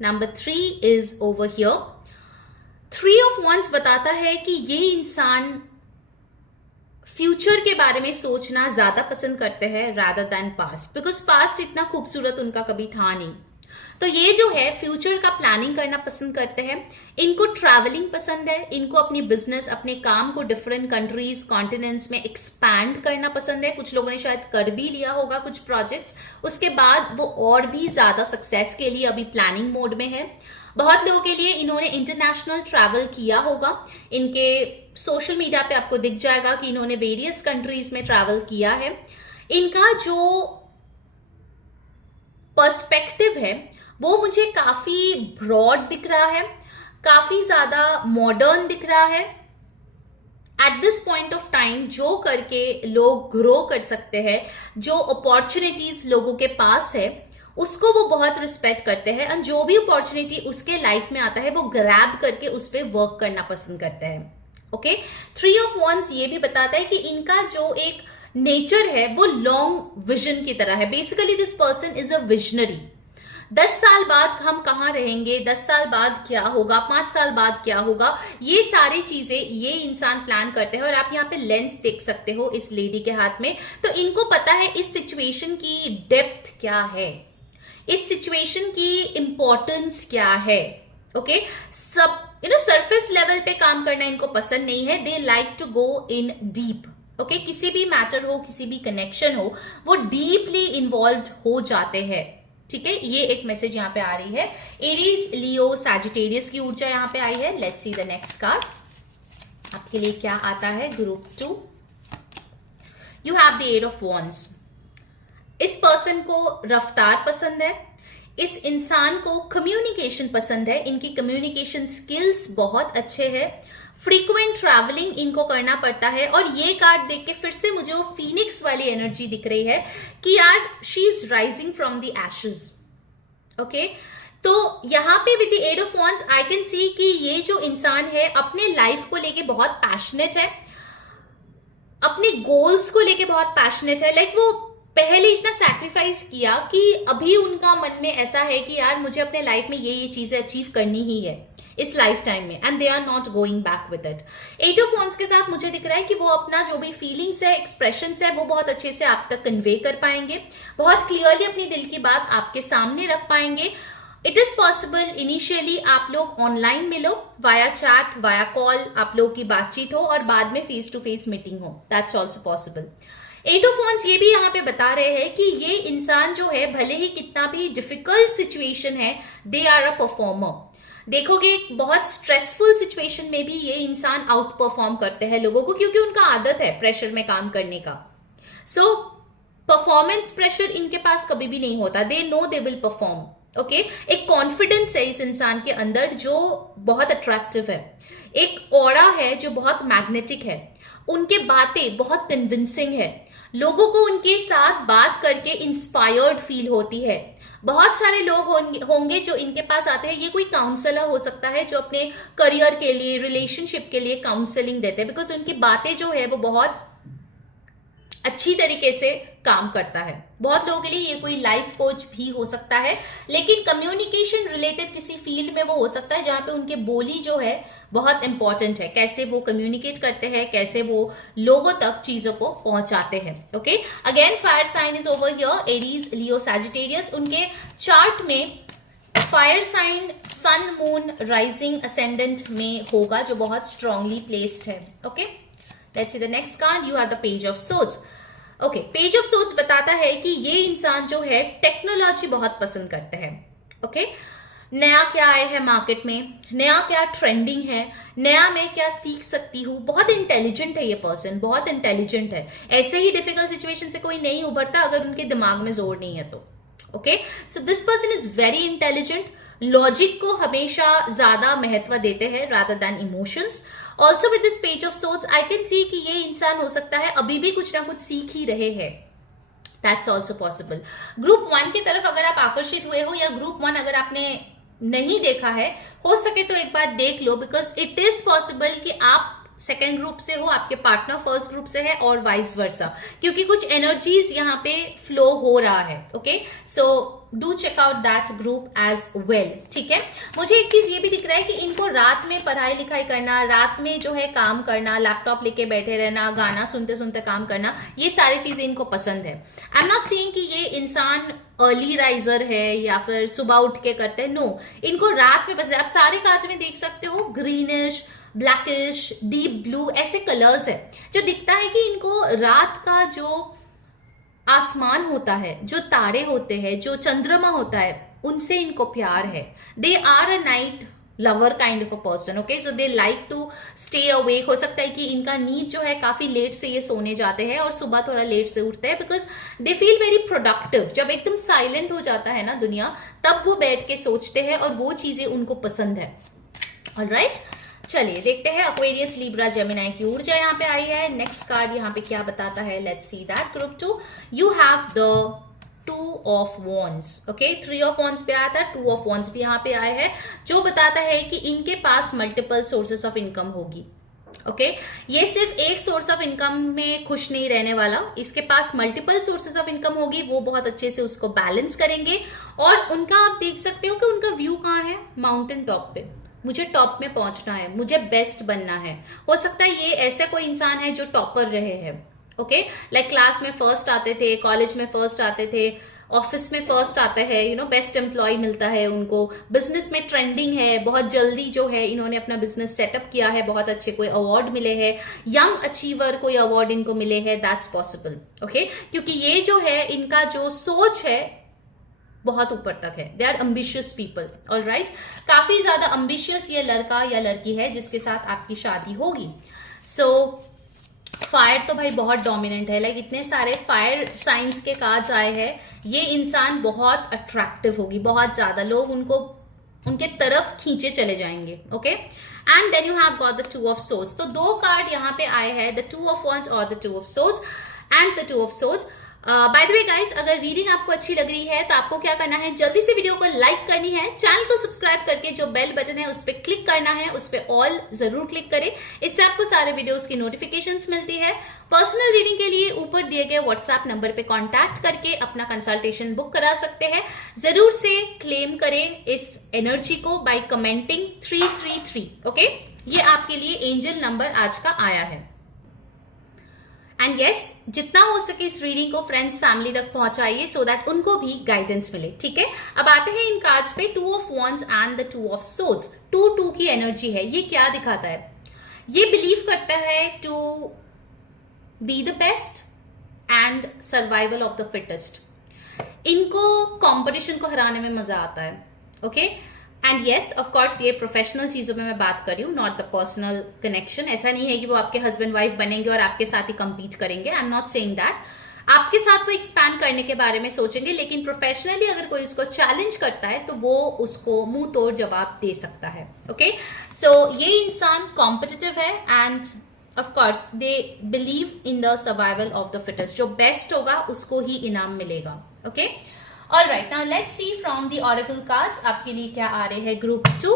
number 3 is over here. 3 of Wands बताता है कि ये इंसान future के बारे में सोचना ज्यादा पसंद करते हैं rather than past, because past इतना खूबसूरत उनका कभी था नहीं. तो ये जो है फ्यूचर का प्लानिंग करना पसंद करते हैं. इनको ट्रैवलिंग पसंद है, इनको अपनी बिजनेस, अपने काम को डिफरेंट कंट्रीज, कॉन्टिनेंट्स में एक्सपैंड करना पसंद है. कुछ लोगों ने शायद कर भी लिया होगा कुछ प्रोजेक्ट्स, उसके बाद वो और भी ज्यादा सक्सेस के लिए अभी प्लानिंग मोड में है. बहुत लोगों के लिए इन्होंने इंटरनेशनल ट्रैवल किया होगा, इनके सोशल मीडिया पे आपको दिख जाएगा कि इन्होंने वेरियस कंट्रीज में ट्रैवल किया है। इनका जो पर्सपेक्टिव है वो मुझे काफी ब्रॉड दिख रहा है, काफी ज्यादा मॉडर्न दिख रहा है। At this point of time जो करके लोग ग्रो कर सकते हैं, जो अपॉर्चुनिटीज लोगों के पास है उसको वो बहुत रिस्पेक्ट करते हैं, और जो भी अपॉर्चुनिटी उसके लाइफ में आता है वो ग्रैब करके उस पर वर्क करना पसंद करते हैं। ओके, 3 ऑफ वॉन्ड्स ये भी बताता है कि इनका जो एक नेचर है वो लॉन्ग विजन की तरह है। Basically this person is a visionary. 10 साल बाद हम कहाँ रहेंगे, 10 साल बाद क्या होगा, 5 साल बाद क्या होगा, ये सारी चीजें ये इंसान प्लान करते हैं। और आप यहाँ पे लेंस देख सकते हो इस लेडी के हाथ में, तो इनको पता है इस सिचुएशन की डेप्थ क्या है, इस सिचुएशन की इंपॉर्टेंस क्या है। ओके, सब सरफेस लेवल पे काम करना इनको पसंद नहीं है। They like to go in deep. Okay, किसी भी मैटर हो, किसी भी कनेक्शन हो, वो डीपली इन्वॉल्व हो जाते हैं। ठीक है, ये एक मैसेज यहाँ पे आ रही है। एरीज, लियो, सैजिटेरियस की ऊर्जा यहाँ पे आई है। Let's see the next card, आपके लिए क्या आता है। Group 2, you have the 8 of wands. इस पर्सन को रफ्तार पसंद है, इस इंसान को कम्युनिकेशन पसंद है, इनकी कम्युनिकेशन स्किल्स बहुत अच्छे हैं। फ्रीक्वेंट ट्रैवलिंग इनको करना पड़ता है। और ये कार्ड देख के फिर से मुझे वो फीनिक्स वाली एनर्जी दिख रही है कि यार she is rising from the ashes. Okay, तो यहाँ पे with the 8 of wands I can see कि ये जो इंसान है अपने लाइफ को लेके बहुत पैशनेट है, अपने गोल्स को लेके बहुत पैशनेट है। लाइक वो पहले इतना सैक्रिफाइस किया कि अभी उनका मन में ऐसा है कि यार मुझे अपने लाइफ में ये चीजें अचीव करनी ही है इस लाइफ टाइम में, and they are not going back with it. 8 of wands के साथ मुझे दिख रहा है कि वो अपना जो भी फीलिंग्स है, एक्सप्रेशंस है, वो बहुत अच्छे से आप तक कन्वे कर पाएंगे, बहुत क्लियरली अपनी दिल की बात आपके सामने रख पाएंगे। इट इज पॉसिबल इनिशियली आप लोग ऑनलाइन मिलो, वाया चैट, वाया कॉल, आप लोगों की बातचीत हो और बाद में फेस टू फेस मीटिंग हो, that's also possible. 8 of wands ये भी यहाँ पे बता रहे हैं कि ये इंसान जो है भले ही कितना भी डिफिकल्ट सिचुएशन है, दे आर अ परफॉर्मर। देखोगे बहुत स्ट्रेसफुल सिचुएशन में भी ये इंसान आउट परफॉर्म करते हैं लोगों को, क्योंकि उनका आदत है प्रेशर में काम करने का। सो परफॉर्मेंस प्रेशर इनके पास कभी भी नहीं होता, they know they will perform. Okay, एक कॉन्फिडेंस है इस इंसान के अंदर जो बहुत अट्रैक्टिव है, एक ऑरा है जो बहुत मैग्नेटिक है, उनके बातें बहुत कन्विंसिंग है, लोगों को उनके साथ बात करके इंस्पायर्ड फील होती है। बहुत सारे लोग होंगे जो इनके पास आते हैं, ये कोई काउंसलर हो सकता है जो अपने करियर के लिए, रिलेशनशिप के लिए काउंसलिंग देते हैं, बिकॉज उनकी बातें जो है वो बहुत अच्छी तरीके से काम करता है। बहुत लोगों के लिए ये कोई लाइफ कोच भी हो सकता है, लेकिन कम्युनिकेशन रिलेटेड किसी फील्ड में वो हो सकता है जहां पे उनके बोली जो है बहुत इंपॉर्टेंट है, कैसे वो कम्युनिकेट करते हैं, कैसे वो लोगों तक चीजों को पहुंचाते हैं। Okay, again fire sign is over here, Aries, Leo, Sagittarius. उनके चार्ट में fire sign sun, moon, rising, ascendant में होगा जो बहुत स्ट्रांगली प्लेस्ड है। Okay, let's see the next card, you have the page of swords. Okay, page of swords बताता है कि ये इंसान जो है टेक्नोलॉजी बहुत पसंद करते हैं। ओके, नया क्या आया है मार्केट में, नया क्या ट्रेंडिंग है, नया मैं क्या सीख सकती हूँ। बहुत इंटेलिजेंट है ये पर्सन, बहुत इंटेलिजेंट है। ऐसे ही डिफिकल्ट सिचुएशन से कोई नहीं उभरता अगर उनके दिमाग में जोर नहीं है तो। Okay, so this person is very intelligent, logic को हमेशा ज्यादा महत्व देते हैं rather than emotions. Also with this page of swords I can see कि ये इंसान हो सकता है अभी भी कुछ ना कुछ सीख ही रहे हैं, दैट्स ऑल्सो पॉसिबल। ग्रुप 1 की तरफ अगर आप आकर्षित हुए हो या ग्रुप 1 अगर आपने नहीं देखा है, हो सके तो एक बार देख लो, बिकॉज इट इज पॉसिबल कि आप सेकेंड ग्रुप से हो, आपके पार्टनर फर्स्ट ग्रुप से है और वाइस वर्सा, क्योंकि कुछ एनर्जीज यहाँ पे फ्लो हो रहा है। Okay, so do check out that group as well. ठीक है, मुझे एक चीज ये भी दिख रहा है कि इनको रात में पढ़ाई लिखाई करना, रात में जो है काम करना, लैपटॉप लेके बैठे रहना, गाना सुनते सुनते काम करना, ये सारी चीजें इनको पसंद है। आई एम नॉट सीइंग कि ये इंसान अर्ली राइजर है या फिर सुबह उठ के करते हैं, नो, इनको रात में पसंद है। आप सारे कांच में देख सकते हो ग्रीनिश, ब्लैकिश, डीप ब्लू ऐसे कलर्स है जो दिखता है कि इनको रात का जो आसमान होता है, जो तारे होते हैं, जो चंद्रमा होता है, उनसे इनको प्यार है। They are a night lover kind of a person, okay, so they like to stay awake. हो सकता है कि इनका नींद जो है काफी लेट से ये सोने जाते हैं और सुबह थोड़ा लेट से उठते हैं, because they feel very productive. जब एकदम साइलेंट हो जाता है ना दुनिया, तब वो बैठ के सोचते हैं और वो चीजें उनको पसंद है। ऑलराइट, चलिए देखते हैं एक्वेरियस, लिब्रा, जेमिनी की ऊर्जा यहाँ पे आई है। नेक्स्ट कार्ड यहाँ पे क्या बताता है, let's see that. Group 2, you have the 2 of wands, okay, 3 of wands पे आया था, 2 ऑफ वॉन्ड्स भी यहाँ पे आए हैं, जो बताता है कि इनके पास मल्टीपल सोर्सेस ऑफ इनकम होगी। ओके, ये सिर्फ एक सोर्स ऑफ इनकम में खुश नहीं रहने वाला, इसके पास मल्टीपल सोर्सेस ऑफ इनकम होगी, वो बहुत अच्छे से उसको बैलेंस करेंगे। और उनका आप देख सकते हो कि उनका व्यू कहाँ है, माउंटेन टॉप पे। मुझे टॉप में पहुंचना है, मुझे बेस्ट बनना है। हो सकता है ये ऐसे कोई इंसान है जो टॉपर रहे हैं, ओके, लाइक क्लास में फर्स्ट आते थे, कॉलेज में फर्स्ट आते थे, ऑफिस में फर्स्ट आते हैं, यू नो, बेस्ट एम्प्लॉय मिलता है उनको, बिजनेस में ट्रेंडिंग है, बहुत जल्दी जो है इन्होंने अपना बिजनेस सेटअप किया है, बहुत अच्छे कोई अवार्ड मिले हैं, यंग अचीवर कोई अवार्ड इनको मिले हैं, दैट्स पॉसिबल, ओके, क्योंकि ये जो है इनका जो सोच है बहुत ऊपर तक है। They are ambitious people, alright, काफी ज्यादा अम्बिशियस ये लड़का या लड़की है जिसके साथ आपकी शादी होगी। सो फायर तो भाई बहुत डोमिनेंट है, लाइक इतने सारे फायर साइंस के कार्ड्स आए हैं। ये इंसान बहुत अट्रैक्टिव होगी, बहुत ज्यादा लोग उनको उनके तरफ खींचे चले जाएंगे, okay. And then you have got the 2 of swords. तो 2 कार्ड यहाँ पे आए हैं, द 2 ऑफ वॉन्ड्स और the 2 of swords and the 2 of swords. By the way guys, अगर रीडिंग आपको अच्छी लग रही है तो आपको क्या करना है, जल्दी से वीडियो को लाइक करनी है, चैनल को सब्सक्राइब करके जो बेल बटन है उस पर क्लिक करना है, उस पर ऑल जरूर क्लिक करें, इससे आपको सारे वीडियोस की नोटिफिकेशंस मिलती है। पर्सनल रीडिंग के लिए ऊपर दिए गए व्हाट्सएप नंबर पे कांटेक्ट करके अपना कंसल्टेशन बुक करा सकते हैं। जरूर से क्लेम करें इस एनर्जी को बाय कमेंटिंग 333, ओके, ये आपके लिए एंजल नंबर आज का आया है। एंड यस, जितना हो सके इस रीडिंग को फ्रेंड्स फैमिली तक पहुंचाइए सो दैट उनको भी गाइडेंस मिले, ठीक है। अब आते हैं इन कार्ड्स पे, 2 of wands and the 2 of swords. 2 की एनर्जी है, ये क्या दिखाता है, ये बिलीव करता है to be the best and survival of the fittest. इनको कंपटीशन को हराने में मजा आता है, okay. And yes, of course, ये प्रोफेशनल चीजों में मैं बात कर रही हूँ, नॉट द पर्सनल कनेक्शन। ऐसा नहीं है कि वो आपके हस्बैंड वाइफ बनेंगे और आपके साथ ही compete करेंगे, I am not saying that. आपके साथ वो एक्सपैंड करने के बारे में सोचेंगे, लेकिन प्रोफेशनली अगर कोई उसको चैलेंज करता है तो वो उसको मुंह तोड़ जवाब दे सकता है, ओके। सो ये इंसान कॉम्पिटिटिव है end of course they believe in the survival of the fittest. जो बेस्ट होगा उसको ही इनाम मिलेगा, okay. Alright, now let's see from the oracle cards आपके लिए क्या आ रहे हैं group 2।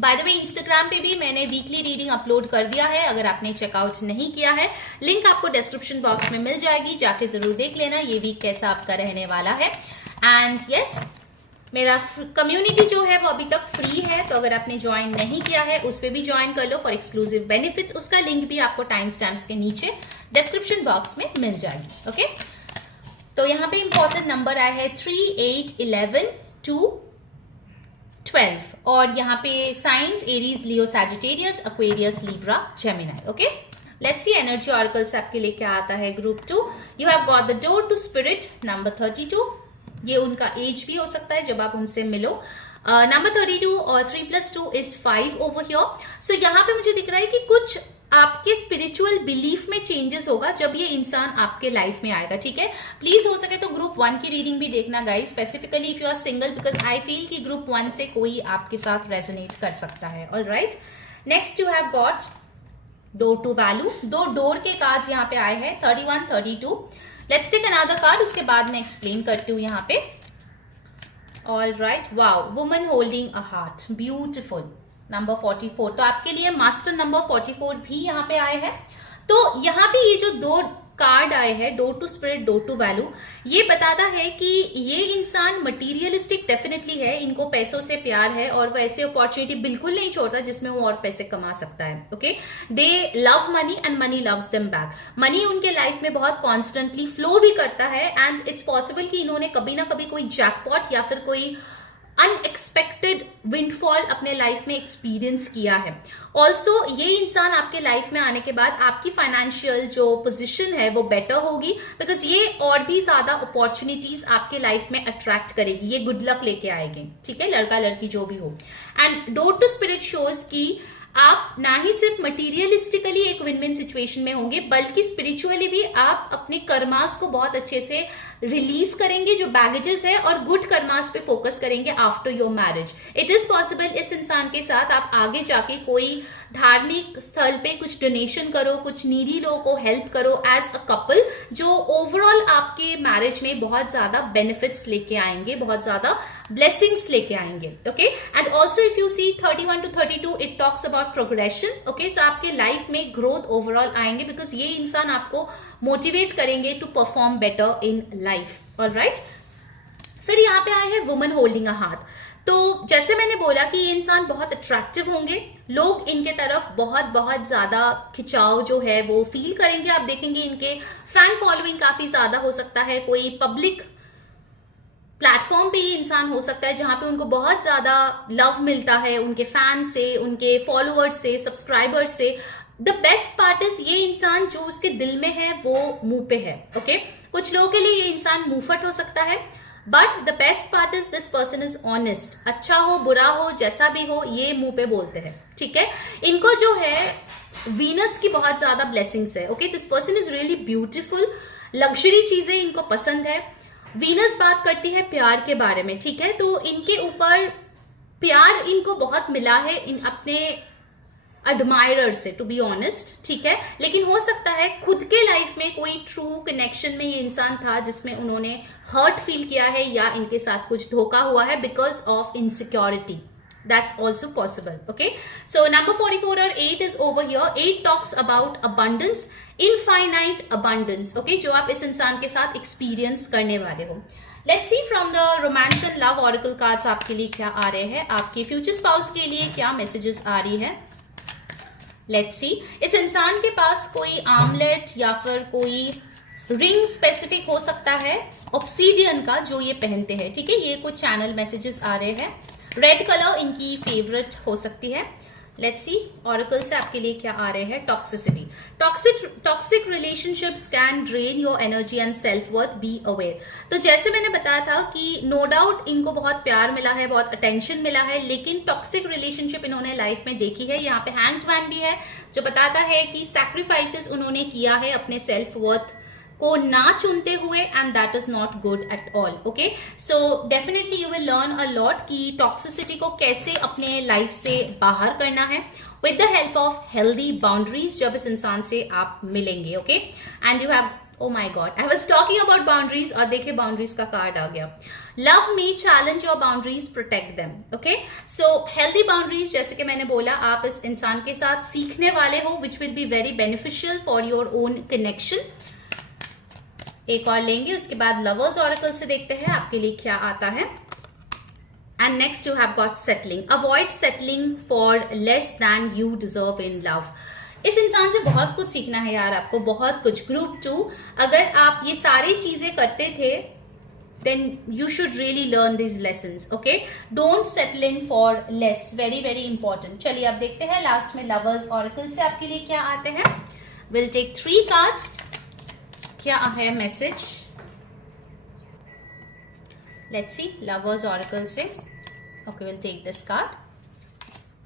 Bye the way, Instagram पे भी मैंने वीकली रीडिंग अपलोड कर दिया है, अगर आपने चेकआउट नहीं किया है, लिंक आपको डिस्क्रिप्शन बॉक्स में मिल जाएगी, जाके जरूर देख लेना ये वीक कैसा आपका रहने वाला है। एंड यस, मेरा कम्युनिटी जो है वो अभी तक फ्री है, तो अगर आपने ज्वाइन नहीं किया है उस पर भी ज्वाइन कर लो फॉर एक्सक्लूसिव बेनिफिट्स। उसका लिंक भी आपको टाइम स्टैम्प्स के नीचे डिस्क्रिप्शन बॉक्स में मिल जाएगी, ओके। तो यहाँ पे इंपॉर्टेंट नंबर आए हैं 3, 8, 11, 2, 12 और यहाँ पे signs Aries, Leo, Sagittarius, Aquarius, Libra, Gemini, okay. Let's see energy oracles आपके लिए क्या आता है group 2। You have got the door to spirit number 32। ये उनका एज भी हो सकता है जब आप उनसे मिलो। नंबर 32 और 3+2 इज 5 ओवर हियर। सो यहाँ पे मुझे दिख रहा है कि कुछ आपके स्पिरिचुअल बिलीफ में चेंजेस होगा जब ये इंसान आपके लाइफ में आएगा, ठीक है। प्लीज हो सके तो ग्रुप 1 की रीडिंग भी देखना guys, specifically if you are single, because I feel कि ग्रुप 1 से कोई आपके साथ रेजोनेट कर सकता है। Alright, next you have got door to value. 2 door के कार्ड्स यहाँ पे आए हैं, 31, 32। लेट्स टेक अनदर कार्ड, उसके बाद मैं एक्सप्लेन करती हूँ यहाँ पे। Alright, wow, woman holding a heart, beautiful, number 44। तो आपके लिए मास्टर नंबर 44 भी यहाँ पे आए हैं। तो यहाँ पे ये जो 2 कार्ड आए हैं, door to spirit, door to value, ये बताता है कि ये इंसान मटीरियलिस्टिक डेफिनेटली है, इनको पैसों से प्यार है और वो ऐसे अपॉर्चुनिटी बिल्कुल नहीं छोड़ता जिसमें वो और पैसे कमा सकता है, okay. They love money and money loves them back. Money उनके लाइफ में बहुत कॉन्स्टेंटली फ्लो भी करता है एंड इट्स पॉसिबल कि इन्होंने कभी ना कभी कोई जैकपॉट या फिर कोई अनएक्सपेक्टेड विंडफॉल अपने लाइफ में एक्सपीरियंस किया है। ऑल्सो ये इंसान आपके लाइफ में आने के बाद आपकी फाइनेंशियल जो पोजीशन है वो बेटर होगी, बिकॉज ये और भी ज्यादा अपॉर्चुनिटीज आपके लाइफ में अट्रैक्ट करेगी, ये गुड लक लेके आएगी, ठीक है, लड़का लड़की जो भी हो। And door to spirit shows की आप ना ही सिर्फ मटीरियलिस्टिकली एक विन विन सिचुएशन में होंगे, बल्कि स्पिरिचुअली भी आप अपने कर्मास को बहुत अच्छे से रिलीज करेंगे, जो बैगेजेस है, और गुड कर्मास पे फोकस करेंगे after your marriage. It is possible इस इंसान के साथ आप आगे जाके कोई धार्मिक स्थल पे कुछ डोनेशन करो, कुछ नीडी लोगों को हेल्प करो एज अ कपल, जो ओवरऑल आपके मैरिज में बहुत ज्यादा बेनिफिट्स लेके आएंगे, बहुत ज्यादा ब्लेसिंग्स लेके आएंगे। Okay, and also if you see 31 to 32 it talks about progression. Okay, so आपके लाइफ में ग्रोथ ओवरऑल आएंगे, बिकॉज ये इंसान आपको मोटिवेट करेंगे to perform better in life. Alright, फिर यहाँ पे आए हैं वुमन होल्डिंग अ हार्ट। तो जैसे मैंने बोला कि ये इंसान बहुत अट्रैक्टिव होंगे, लोग इनके तरफ बहुत बहुत ज्यादा खिंचाव जो है वो फील करेंगे। आप देखेंगे इनके फैन फॉलोइंग काफी ज्यादा हो सकता है, कोई पब्लिक प्लेटफॉर्म पे ये इंसान हो सकता है जहां पे उनको बहुत ज्यादा लव मिलता है उनके फैन से, उनके फॉलोअर्स से, सब्सक्राइबर्स से। द बेस्ट पार्ट इज ये इंसान जो उसके दिल में है वो मुंह पे है। ओके, कुछ लोगों के लिए ये इंसान मुंहफट हो सकता है, but the best part is this person is honest. अच्छा हो बुरा हो जैसा भी हो, ये मुंह पे बोलते हैं, ठीक है। इनको जो है वीनस की बहुत ज्यादा ब्लेसिंग्स है। Okay, this person is really beautiful, luxury चीजें इनको पसंद है। वीनस बात करती है प्यार के बारे में, ठीक है, तो इनके ऊपर प्यार इनको बहुत मिला है इन अपने एडमायरर से, टू बी ऑनेस्ट, ठीक है। लेकिन हो सकता है खुद के लाइफ में कोई ट्रू कनेक्शन में ये इंसान था जिसमें उन्होंने हर्ट फील किया है या इनके साथ कुछ धोखा हुआ है because of insecurity. That's also possible. Okay, so number 44 or 8 is over here. 8 talks about abundance, infinite abundance. Okay, जो आप इस इंसान के साथ एक्सपीरियंस करने वाले हो। Let's see from the romance and love oracle cards आपके लिए क्या आ रहे हैं, आपके फ्यूचर स्पाउस के लिए क्या मैसेजेस आ रही है। Let's see, इस इंसान के पास कोई आमलेट या फिर कोई रिंग स्पेसिफिक हो सकता है ऑब्सीडियन का जो ये पहनते हैं, ठीक है। ये कुछ चैनल मैसेजेस आ रहे हैं। रेड कलर इनकी फेवरेट हो सकती है। लेट्स सी ऑरेकल से आपके लिए क्या आ रहे हैं। Toxicity, toxic relationships can drain your energy and self worth, be aware. तो जैसे मैंने बताया था कि नो डाउट इनको बहुत प्यार मिला है, बहुत अटेंशन मिला है, लेकिन टॉक्सिक रिलेशनशिप इन्होंने लाइफ में देखी है। यहाँ पे हैंग्ड मैन भी है जो बताता है कि सैक्रिफाइसेस उन्होंने किया है अपने सेल्फ वर्थ को ना चुनते हुए, and that is not good at all. Okay, so definitely you will learn a lot कि टॉक्सिसिटी को कैसे अपने लाइफ से बाहर करना है with the help of healthy boundaries जब इस इंसान से आप मिलेंगे। Okay, and you have, oh my god, I was talking about boundaries और देखिए बाउंड्रीज का कार्ड आ गया। Love me challenge your boundaries, protect them. Okay, so healthy boundaries जैसे कि मैंने बोला आप इस इंसान के साथ सीखने वाले हो, which will be very beneficial for your own connection. एक और लेंगे, उसके बाद लवर्स ऑरेकल से देखते हैं आपके लिए क्या आता है। And next you have got settling, avoid settling for less than you deserve in love. इस इंसान से बहुत कुछ सीखना है यार आपको, बहुत कुछ। ग्रुप 2, अगर आप ये सारी चीजें करते थे then you should really learn these lessons. Okay, don't settle in for less, very very important. चलिए अब देखते हैं लास्ट में लवर्स ऑरेकल से आपके लिए क्या आते हैं। we'll take 3 cards. क्या है message, let's see lovers oracle से। Okay, will take this card.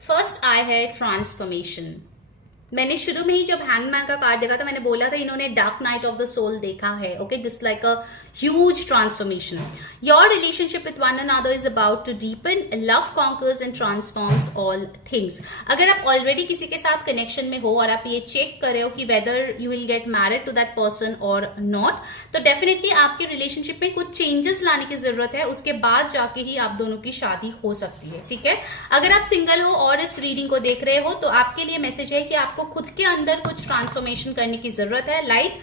First आई है ट्रांसफॉर्मेशन। मैंने शुरू में ही जब हैंगमैन का कार्ड देखा था मैंने बोला था इन्होंने dark night of the soul देखा है। Okay, this like a huge transformation. Your relationship with one another is about to deepen, love conquers and transforms all things. अगर आप ऑलरेडी किसी के साथ कनेक्शन में हो और आप ये चेक कर रहे हो कि whether you will get married to that person और नॉट, तो डेफिनेटली आपके रिलेशनशिप में कुछ चेंजेस लाने की जरूरत है, उसके बाद जाके ही आप दोनों की शादी हो सकती है, ठीक है। अगर आप सिंगल हो और इस रीडिंग को देख रहे हो तो आपके लिए मैसेज है कि आपको खुद के अंदर कुछ ट्रांसफॉर्मेशन करने की जरूरत है, like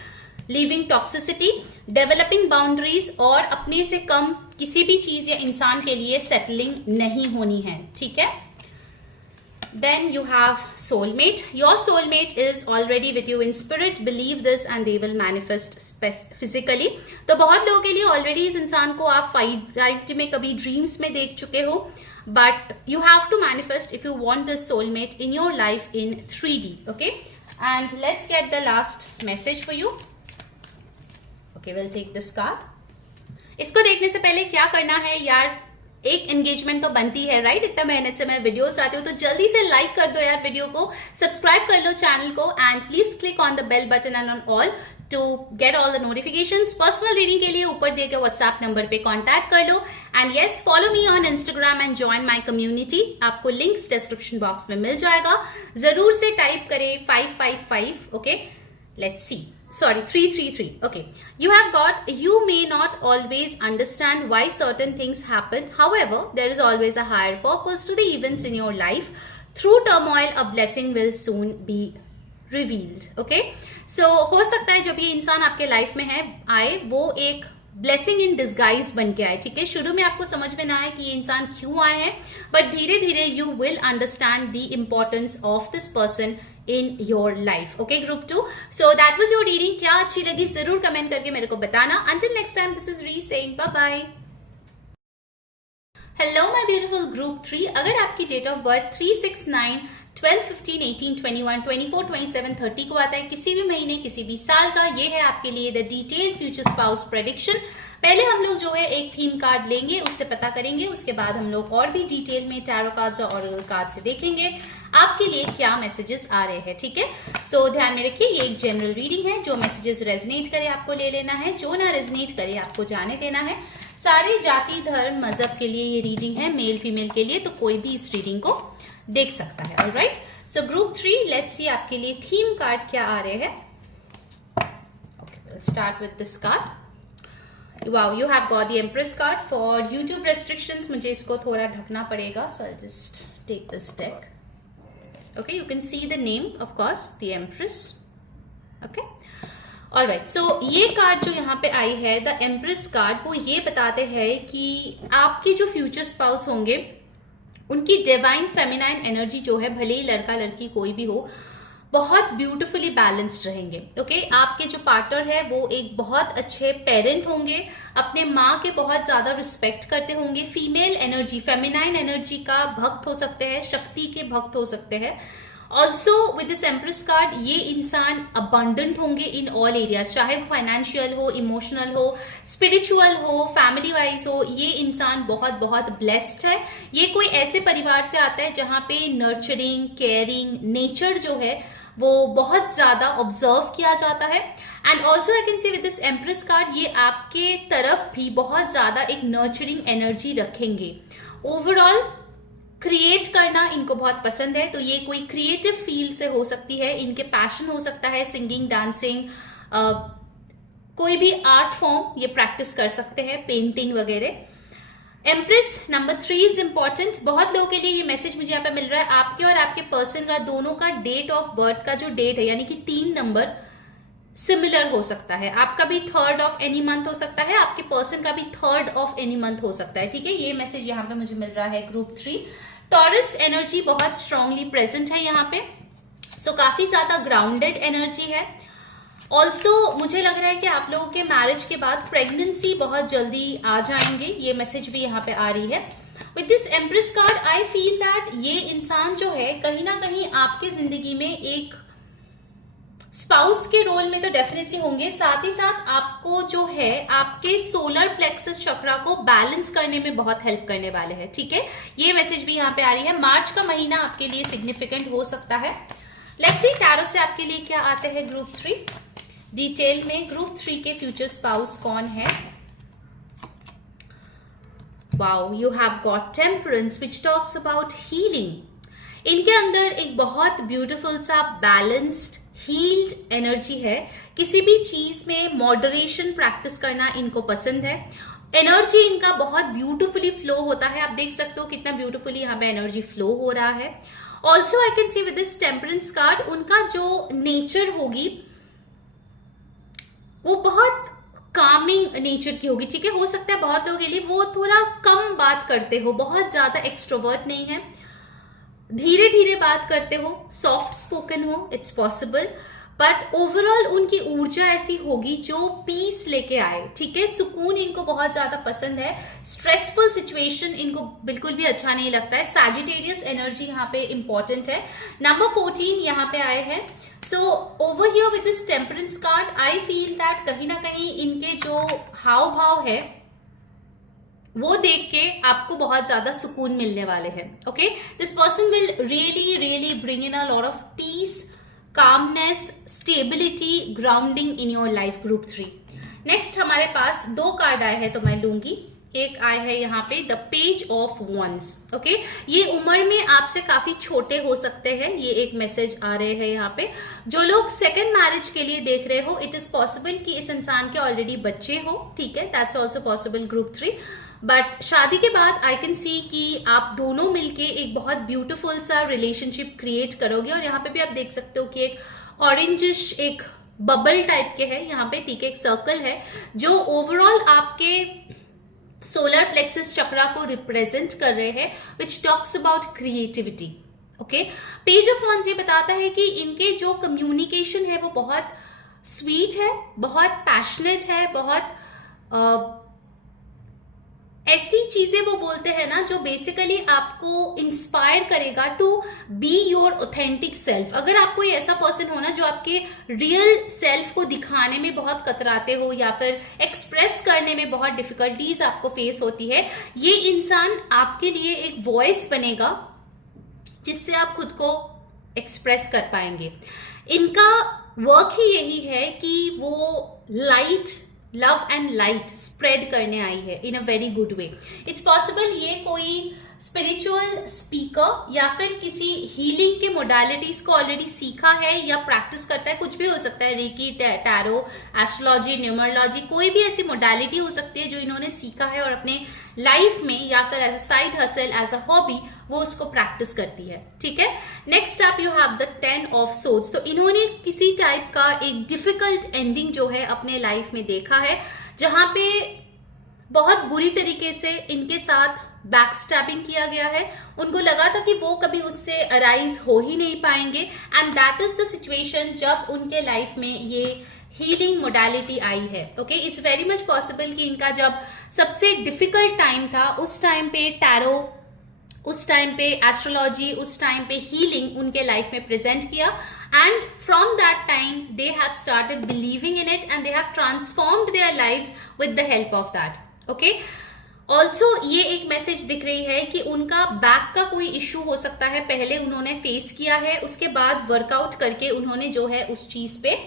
leaving toxicity, developing boundaries, और अपने से कम किसी भी चीज या इंसान के लिए सेटलिंग नहीं होनी है, ठीक है। Then you have soulmate. Your soulmate is already with you in spirit. Believe this and they will manifest physically. तो बहुत लोगों के लिए already इस इंसान को आप 5D में कभी dreams में देख चुके हो, but you have to manifest if you want the soulmate in your life in 3D. Okay, and let's get the last message for you. Okay, we'll take this card. इसको देखने से पहले क्या करना है यार, एक एंगेजमेंट तो बनती है, राइट? इतना मेहनत से मैं वीडियोस लाती हूँ, तो जल्दी से लाइक कर दो यार वीडियो को, सब्सक्राइब कर लो चैनल को, and please click on the bell button and on all to get all the notifications. Personal reading के लिए ऊपर दिए गए व्हाट्सएप नंबर पे कांटेक्ट कर लो. And yes, follow me on Instagram and join my community. आपको लिंक्स डिस्क्रिप्शन बॉक्स में मिल जाएगा. जरूर से टाइप करें 555. Okay, let's see. Sorry, 333. Okay, you have got, you may not always understand why certain things happen. However, there is always a higher purpose to the events in your life. Through turmoil, a blessing will soon be revealed. Okay, so हो सकता है जब ये इंसान आपके life में है आए, वो एक ब्लेसिंग इन डिस्गाइज बन के आए. ठीक है, शुरू में आपको समझ में ना आए कि ये इंसान क्यों आए हैं, बट धीरे धीरे you will understand the importance of this person in your life. Okay, group 2. So that was your reading. क्या अच्छी लगी जरूर कमेंट करके मेरे को बताना. Until next time, this is Ree saying bye bye. Hello my beautiful group 3. अगर आपकी डेट ऑफ बर्थ 3, 6, 9, 12, 15, 18, 21, 24, 27, 30 को आता है, किसी भी महीने किसी भी साल का, ये है आपके लिए the detail future spouse prediction. पहले हम लोग जो है एक थीम कार्ड लेंगे, उससे पता करेंगे, उसके बाद हम लोग और भी डिटेल में टैरो कार्ड्स और ऑरेकल कार्ड से देखेंगे आपके लिए क्या मैसेजेस आ रहे हैं. ठीक है, सो ध्यान में रखिए ये एक जनरल रीडिंग है. जो मैसेजेस रेजनेट करे आपको ले लेना है, जो ना रेजनेट करे आपको जाने देना है. सारे जाति धर्म मजहब के लिए ये रीडिंग है, मेल फीमेल के लिए, तो कोई भी इस रीडिंग को देख सकता है. ऑलराइट, सो ग्रुप 3, लेट्स सी आपके लिए थीम कार्ड क्या आ रहे हैं. Okay, will start with this card. Wow, you have got the Empress card. For YouTube restrictions, मुझे इसको थोड़ा ढकना पड़ेगा, so I'll just take this deck. Okay, you can see the name, of course, the Empress. Okay, all right. So ये card जो यहाँ पे आई है, the Empress card, वो ये बताते हैं कि आपके जो फ्यूचर स्पाउस होंगे उनकी डिवाइन फेमिनाइन एनर्जी जो है, भले ही लड़का लड़की कोई भी हो, बहुत ब्यूटिफुली बैलेंस्ड रहेंगे. ओके, आपके जो पार्टनर है वो एक बहुत अच्छे पेरेंट होंगे, अपने माँ के बहुत ज्यादा रिस्पेक्ट करते होंगे, फीमेल एनर्जी फेमिनाइन एनर्जी का भक्त हो सकते हैं, शक्ति के भक्त हो सकते हैं. Also with this empress card ये इंसान अबंडेंट होंगे इन ऑल एरियाज, चाहे वो फाइनेंशियल हो, इमोशनल हो, स्पिरिचुअल हो, फैमिली वाइज हो. ये इंसान बहुत बहुत ब्लेस्ड है. ये कोई ऐसे परिवार से आता है जहाँ पे नर्चरिंग, केयरिंग नेचर जो है वो बहुत ज्यादा ऑब्जर्व किया जाता है. And also I can say with this empress card ये आपके तरफ भी बहुत ज्यादा एक नर्चरिंग एनर्जी रखेंगे. ओवरऑल क्रिएट करना इनको बहुत पसंद है, तो ये कोई क्रिएटिव फील्ड से हो सकती है, इनके पैशन हो सकता है सिंगिंग, डांसिंग, कोई भी आर्ट फॉर्म ये प्रैक्टिस कर सकते हैं, पेंटिंग वगैरह. Empress number 3 is important. बहुत लोगों के लिए ये मैसेज मुझे यहाँ पे मिल रहा है, आपके और आपके पर्सन का दोनों का डेट ऑफ बर्थ का जो डेट है, यानी कि 3 नंबर सिमिलर हो सकता है. आपका भी 3rd ऑफ एनी मंथ हो सकता है, आपके पर्सन का भी 3rd ऑफ एनी मंथ हो सकता है. ठीक है, ये मैसेज यहाँ पे मुझे मिल रहा है ग्रुप 3. टॉरस एनर्जी बहुत स्ट्रांगली प्रेजेंट है यहाँ पे, सो काफी ज्यादा ग्राउंडेड एनर्जी है. ऑल्सो मुझे लग रहा है कि आप लोगों के मैरिज के बाद प्रेगनेंसी बहुत जल्दी आ जाएंगे, ये मैसेज भी यहाँ पे आ रही है. With this empress card I feel that ये इंसान जो है कहीं ना कहीं आपकी जिंदगी में एक स्पाउस के रोल में तो डेफिनेटली होंगे, साथ ही साथ आपको जो है आपके सोलर प्लेक्सस चक्रा को बैलेंस करने में बहुत हेल्प करने वाले हैं. ठीक है, ये मैसेज भी यहाँ पे आ रही है. मार्च का महीना आपके लिए सिग्निफिकेंट हो सकता है. लेट्स सी टैरो से आपके लिए क्या आते हैं ग्रुप 3 डिटेल में. ग्रुप 3 के फ्यूचर स्पाउस कौन है. Wow, you have got temperance which talks about healing. इनके अंदर एक बहुत ब्यूटीफुल सा बैलेंस्ड हील्ड एनर्जी है. किसी भी चीज में मॉडरेशन प्रैक्टिस करना इनको पसंद है. एनर्जी इनका बहुत ब्यूटीफुली फ्लो होता है. आप देख सकते हो कितना ब्यूटीफुली यहाँ पे एनर्जी फ्लो हो रहा है. Also I can C with this temperance card उनका जो नेचर होगी वो बहुत कामिंग नेचर की होगी. ठीक है, हो सकता है बहुत लोगों के लिए वो थोड़ा कम बात करते हो, बहुत ज्यादा एक्सट्रोवर्ट नहीं है, धीरे धीरे बात करते हो, सॉफ्ट स्पोकन हो, इट्स पॉसिबल, बट ओवरऑल उनकी ऊर्जा ऐसी होगी जो पीस लेके आए, ठीक है। सुकून इनको बहुत ज्यादा पसंद है, स्ट्रेसफुल सिचुएशन इनको बिल्कुल भी अच्छा नहीं लगता है। सैजिटेरियस एनर्जी यहाँ पे इंपॉर्टेंट है। नंबर 14 यहाँ पे आए हैं। सो over here with this temperance card I feel that कहीं ना कहीं इनके जो हाव भाव है वो देख के आपको बहुत ज्यादा सुकून मिलने वाले हैं। Okay, this person will really really bring in a lot of peace, calmness, stability, grounding in your life, group 3। Next हमारे पास 2 कार्ड आए हैं तो मैं लूंगी। एक आए है यहाँ पे the page of wands. Okay, ये उम्र में आपसे काफी छोटे हो सकते हैं, ये एक मैसेज आ रहे हैं यहाँ पे। जो लोग सेकेंड मैरिज के लिए देख रहे हो, इट इज पॉसिबल कि इस इंसान के ऑलरेडी बच्चे हो, ठीक है, that's also possible, group 3। But शादी के बाद आई कैन सी कि आप दोनों मिलके एक बहुत ब्यूटीफुल सा रिलेशनशिप क्रिएट करोगे। और यहाँ पे भी आप देख सकते हो कि एक ऑरेंजिश एक बबल टाइप के है यहाँ पे, ठीक है, एक सर्कल है जो ओवरऑल आपके सोलर प्लेक्सस चक्रा को रिप्रेजेंट कर रहे हैं, which talks about creativity. Okay, page of wands ये बताता है कि इनके जो कम्युनिकेशन है वो बहुत स्वीट है, बहुत पैशनेट है, बहुत ऐसी चीजें वो बोलते हैं ना जो बेसिकली आपको इंस्पायर करेगा to be your authentic self. अगर आप कोई ऐसा पर्सन हो ना जो आपके रियल सेल्फ को दिखाने में बहुत कतराते हो या फिर एक्सप्रेस करने में बहुत डिफिकल्टीज आपको फेस होती है, ये इंसान आपके लिए एक वॉइस बनेगा जिससे आप खुद को एक्सप्रेस कर पाएंगे। इनका वर्क ही यही है कि वो light, love and light spread करने आई है in a very good way. It's possible ये कोई स्पिरिचुअल स्पीकर या फिर किसी हीलिंग के मोडालिटीज को ऑलरेडी सीखा है या प्रैक्टिस करता है, कुछ भी हो सकता है, रेकी, टैरो, एस्ट्रोलॉजी, न्यूमरोलॉजी, कोई भी ऐसी मोडालिटी हो सकती है जो इन्होंने सीखा है और अपने लाइफ में या फिर as a side hustle, as a hobby वो उसको प्रैक्टिस करती है, ठीक है। Next up you have the 10 of swords. तो इन्होंने किसी टाइप का एक डिफिकल्ट एंडिंग जो है अपने लाइफ में देखा है, जहां पे बहुत बुरी तरीके से इनके साथ बैक स्टैबिंग किया गया है। उनको लगा था कि वो कभी उससे अराइज हो ही नहीं पाएंगे, and that is the situation जब उनके लाइफ में ये हीलिंग मोडालिटी आई है। Okay, it's very much possible कि इनका जब सबसे डिफिकल्ट टाइम था उस टाइम पे टैरो, उस टाइम पे एस्ट्रोलॉजी, उस टाइम पे हीलिंग उनके लाइफ में प्रेजेंट किया, and from that time they have started believing in it and they have transformed their lives with the help of that. Okay, also ये एक मैसेज दिख रही है कि उनका बैक का कोई इश्यू हो सकता है, पहले उन्होंने फेस किया है, उसके बाद वर्कआउट करके उन्होंने जो है उस चीज पे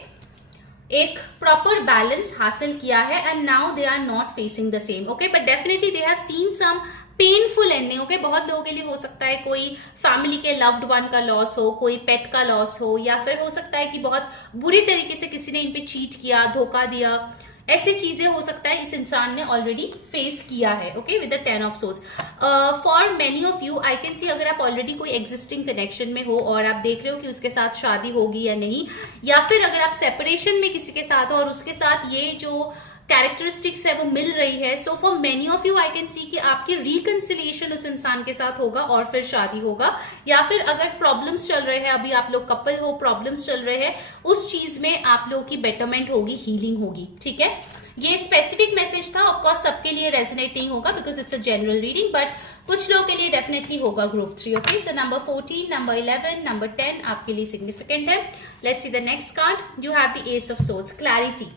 एक प्रॉपर बैलेंस हासिल किया है, and now they are not facing the same. Okay, but definitely they have seen some painful ending. Okay, बहुत लोगों के लिए हो सकता है कोई फैमिली के लव्ड वन का लॉस हो, कोई पेट का लॉस हो, या फिर हो सकता है कि बहुत बुरी तरीके से किसी ने इन पे चीट किया, धोखा दिया, ऐसी चीजें हो सकता है इस इंसान ने ऑलरेडी फेस किया है। Okay, with the 10 of swords. For many of you I can सी, अगर आप ऑलरेडी कोई एग्जिस्टिंग कनेक्शन में हो और आप देख रहे हो कि उसके साथ शादी होगी या नहीं, या फिर अगर आप सेपरेशन में किसी के साथ हो और उसके साथ ये जो कैरेक्टरिस्टिक्स है वो मिल रही है, so for many of you I can see कि आपकी रिकंसिलिएशन उस इंसान के साथ होगा और फिर शादी होगा। या फिर अगर प्रॉब्लम्स चल रहे हैं, अभी आप लोग कपल हो, प्रॉब्लम्स चल रहे हैं, उस चीज में आप लोगों की बेटरमेंट होगी, हीलिंग होगी, ठीक है। ये स्पेसिफिक मैसेज था, ऑफकोर्स सबके लिए रेजोनेट नहीं होगा because it's a general reading, but कुछ लोगों के लिए डेफिनेटली होगा group 3। Okay, so number 14, number 11, number 10 आपके लिए सिग्निफिकेंट है। Let's see the next card. You have the S of swords, clarity.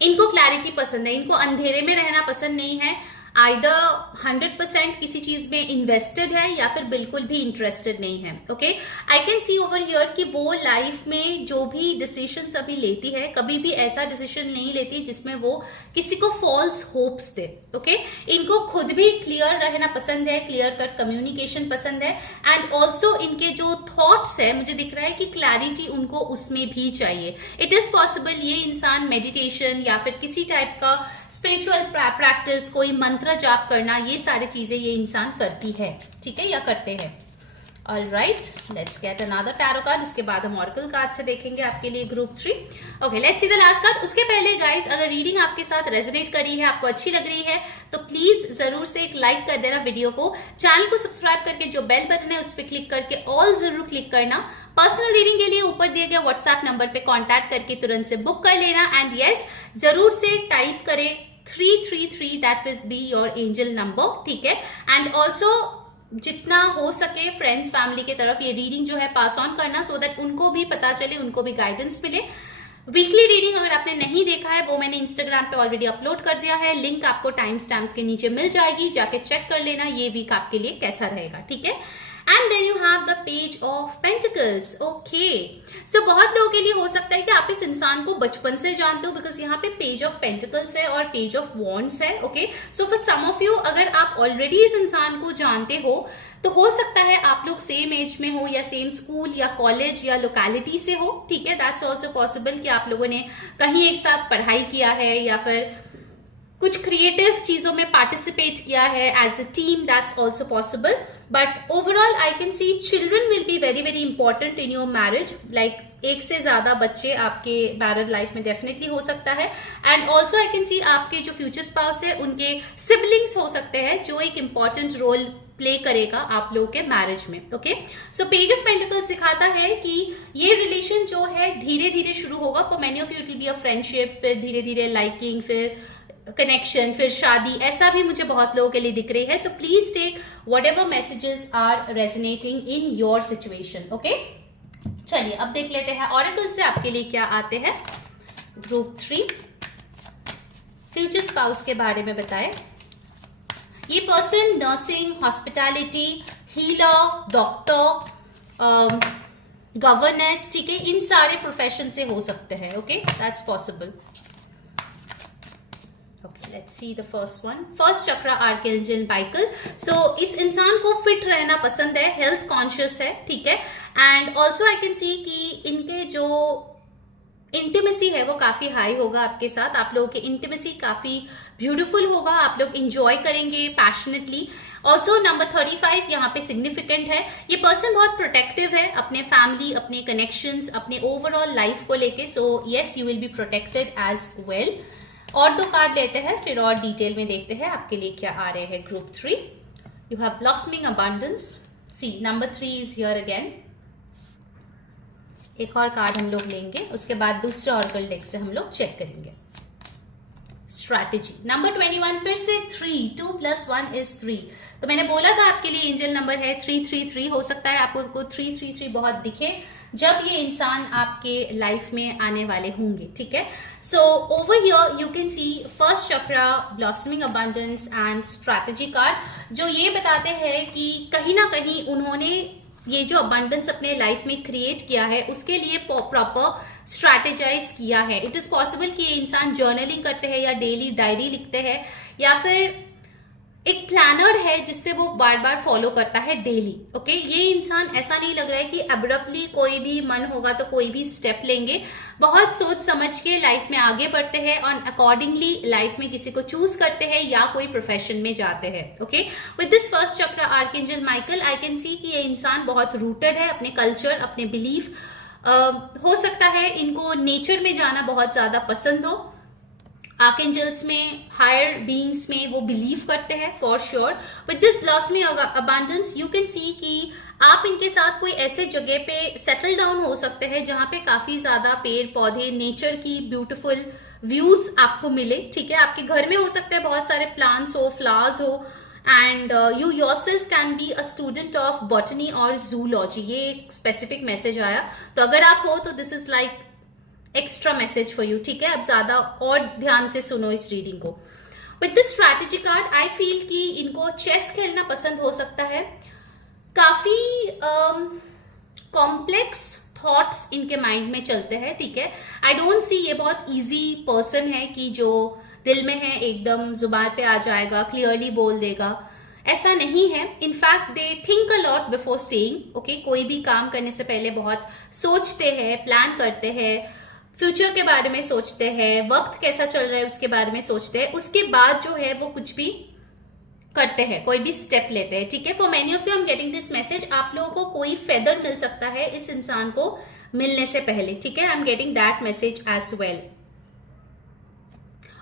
इनको क्लैरिटी पसंद है, इनको अंधेरे में रहना पसंद नहीं है। आइदर 100% किसी चीज में इन्वेस्टेड है या फिर बिल्कुल भी इंटरेस्टेड नहीं है। Okay, I can C over here कि वो लाइफ में जो भी डिसीजंस अभी लेती है, कभी भी ऐसा डिसीजन नहीं लेती जिसमें वो किसी को फॉल्स होप्स दे। ओके, इनको खुद भी क्लियर रहना पसंद है, क्लियर कट कम्युनिकेशन पसंद है, एंड ऑल्सो इनके जो थॉट्स है, मुझे दिख रहा है कि क्लैरिटी उनको उसमें भी चाहिए। इट इज पॉसिबल ये इंसान मेडिटेशन या फिर किसी टाइप का स्पिरिचुअल प्रैक्टिस, कोई मंत्र जाप करना, ये सारी चीजें ये इंसान करती है, ठीक है, या करते हैं। Alright, let's get another tarot card. उसके बाद हम ऑरेकल कार्ड से देखेंगे आपके लिए group 3। Okay, let's see the last card. उसके पहले गाइस, अगर रीडिंग आपके साथ रेजोनेट करी है, आपको अच्छी लग रही है, तो प्लीज जरूर से एक लाइक कर देना वीडियो को। चैनल को सब्सक्राइब करके जो बेल बटन है उस पर क्लिक करके ऑल जरूर क्लिक करना। पर्सनल रीडिंग के लिए ऊपर दिए गए व्हाट्सएप नंबर पे कांटेक्ट करके तुरंत से बुक कर लेना। एंड यस, जरूर से टाइप करें 333, that will be your angel number, ठीक है। एंड ऑल्सो जितना हो सके फ्रेंड्स फैमिली की तरफ ये रीडिंग जो है पास ऑन करना, सो दैट उनको भी पता चले, उनको भी गाइडेंस मिले। वीकली रीडिंग अगर आपने नहीं देखा है वो मैंने इंस्टाग्राम पे ऑलरेडी अपलोड कर दिया है, लिंक आपको टाइम स्टैम्प्स के नीचे मिल जाएगी, जाके चेक कर लेना ये वीक आपके लिए कैसा रहेगा, ठीक है। And then you have the page of pentacles. Okay, so बहुत लोगों के लिए हो सकता है कि आप इस इंसान को बचपन से जानते हो, बिकॉज यहाँ पे पेज ऑफ पेंटिकल्स है और पेज ऑफ वॉन्ड्स है। Okay, so for some of you, अगर आप ऑलरेडी इस इंसान को जानते हो तो हो सकता है आप लोग सेम एज में हो या सेम स्कूल या कॉलेज या लोकेलिटी से हो, ठीक है। दैट्स ऑल्सो पॉसिबल कि आप लोगों ने कहीं एक साथ पढ़ाई किया है या फिर कुछ क्रिएटिव चीजों में पार्टिसिपेट किया है as a team, that's also possible. But overall I can see children will be very very important in your marriage. Like एक से ज्यादा बच्चे आपके मैरिड लाइफ में डेफिनेटली हो सकता है। एंड ऑल्सो आई कैन सी आपके जो फ्यूचर स्पाउस है उनके सिबलिंग्स हो सकते हैं जो एक इंपॉर्टेंट रोल प्ले करेगा आप लोगों के मैरिज में। Okay, so page of pentacles सिखाता है कि ये रिलेशन जो है धीरे धीरे शुरू होगा। For many of you it will be a friendship, फिर धीरे धीरे लाइकिंग, फिर कनेक्शन, फिर शादी, ऐसा भी मुझे बहुत लोगों के लिए दिख रही है। So please take whatever messages are resonating in your situation. Okay, चलिए अब देख लेते हैं ऑरेकल से आपके लिए क्या आते हैं। ग्रुप 3 फ्यूचर स्पाउस के बारे में बताएं। ये person nursing, hospitality, healer, doctor, governance, ठीक है, इन सारे प्रोफेशन से हो सकते हैं। Okay, that's possible. Let's see the first one. First चक्र आर्कएंजल माइकल। सो इस इंसान को फिट रहना पसंद है, हेल्थ कॉन्शियस है, ठीक है। And also I can see कि इनके जो इंटीमेसी है वो काफी हाई होगा आपके साथ। आप लोगों की इंटीमेसी काफी ब्यूटीफुल होगा, आप लोग इंजॉय करेंगे पैशनेटली। ऑल्सो नंबर 35 यहाँ पे सिग्निफिकेंट है। ये पर्सन बहुत प्रोटेक्टिव है अपने फैमिली, अपने कनेक्शंस, अपने ओवरऑल लाइफ को लेके। So yes, you will be protected as well. और 2 कार्ड लेते हैं, फिर और डिटेल में देखते हैं आपके लिए क्या आ रहे हैं। Group 3, you have blossoming abundance. See number 3 is here again. एक और कार्ड हम लोग लेंगे, उसके बाद दूसरे ऑरेकल डेक से हम लोग चेक करेंगे। स्ट्रैटेजी नंबर 21, फिर से 3, 2 + 1 = 3। तो मैंने बोला था आपके लिए एंजल नंबर है 333। हो सकता है आपको 333 बहुत दिखे जब ये इंसान आपके लाइफ में आने वाले होंगे, ठीक है। So over here you can see first chakra, blossoming abundance and strategy card, जो ये बताते हैं कि कहीं ना कहीं उन्होंने ये जो अबंडेंस अपने लाइफ में क्रिएट किया है उसके लिए प्रॉपर स्ट्रैटेजाइज किया है। इट इज पॉसिबल कि ये इंसान जर्नलिंग करते हैं या डेली डायरी लिखते हैं या फिर एक प्लानर है जिससे वो बार बार फॉलो करता है डेली। ओके, ये इंसान ऐसा नहीं लग रहा है कि अब्रप्टली कोई भी मन होगा तो कोई भी स्टेप लेंगे। बहुत सोच समझ के लाइफ में आगे बढ़ते हैं और अकॉर्डिंगली लाइफ में किसी को चूज करते हैं या कोई प्रोफेशन में जाते हैं। ओके, विद दिस फर्स्ट चक्र archangel Michael I can see कि ये इंसान बहुत रूटेड है अपने कल्चर, अपने बिलीफ। हो सकता है इनको नेचर में जाना बहुत ज्यादा पसंद हो। आर्कएंजल्स में, हायर बीइंग्स में वो बिलीव करते हैं for sure. With this blossoming abundance you can see कि आप इनके साथ कोई ऐसे जगह पे सेटल डाउन हो सकते हैं जहां पे काफी ज्यादा पेड़ पौधे, नेचर की ब्यूटीफुल व्यूज आपको मिले, ठीक है। आपके घर में हो सकते हैं बहुत सारे प्लांट्स हो, फ्लावर्स हो, and you yourself can be a student of botany और जूलॉजी। ये एक स्पेसिफिक मैसेज आया, तो अगर आप हो तो this is like extra message for you, ठीक है। अब ज्यादा और ध्यान से सुनो इस रीडिंग को। With this strategy card I feel कि इनको चेस खेलना पसंद हो सकता है। काफी कॉम्प्लेक्स थॉट्स इनके माइंड में चलते हैं, ठीक है। आई डोंट सी ये बहुत इजी पर्सन है कि जो दिल में है एकदम जुबान पे आ जाएगा, क्लियरली बोल देगा, ऐसा नहीं है। In fact they think a lot before saying. Okay, कोई भी काम करने से पहले बहुत सोचते हैं, प्लान करते हैं, फ्यूचर के बारे में सोचते हैं, वक्त कैसा चल रहा है उसके बारे में सोचते हैं, उसके बाद जो है वो कुछ भी करते हैं, कोई भी स्टेप लेते हैं, ठीक है। For many of you I am getting this message, आप लोगों को कोई फेदर मिल सकता है इस इंसान को मिलने से पहले, ठीक है। I am getting that message as well.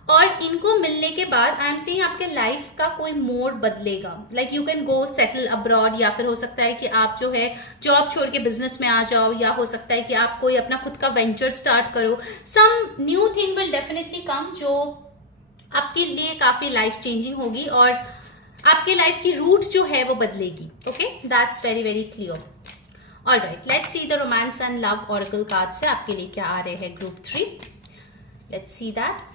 और इनको मिलने के बाद आई एम सीइंग आपके लाइफ का कोई मोड बदलेगा, like you can go settle abroad, या फिर हो सकता है कि आप जो है जॉब छोड़ के बिजनेस में आ जाओ, या हो सकता है कि आप कोई अपना खुद का वेंचर स्टार्ट करो। Some new thing will definitely come जो आपके लिए काफी लाइफ चेंजिंग होगी और आपके लाइफ की रूट जो है वो बदलेगी। Okay, that's very very clear. Alright, let's see the romance and love oracle card से आपके लिए क्या आ रहे हैं group 3। Let's see that.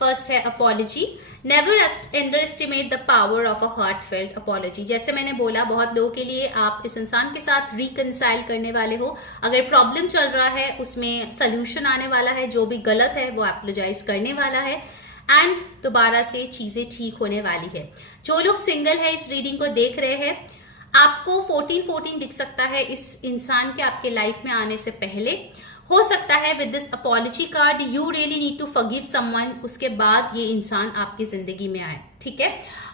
First है apology. Never underestimate the power of a heartfelt apology. जैसे मैंने बोला, बहुत लोगों के लिए आप इस इंसान के साथ रिकंसाइल करने वाले हो। अगर प्रॉब्लम चल रहा है उसमें सोल्यूशन आने वाला है, जो भी गलत है वो एपोलोजाइज करने वाला है एंड दोबारा से चीजें ठीक होने वाली है। जो लोग सिंगल है इस रीडिंग को देख रहे हैं, आपको 14-14 दिख सकता है इस इंसान के आपके लाइफ में आने से पहले। हो सकता है with this apology card you really need to forgive someone, उसके बाद ये इंसान आपकी जिंदगी में आए, ठीक है।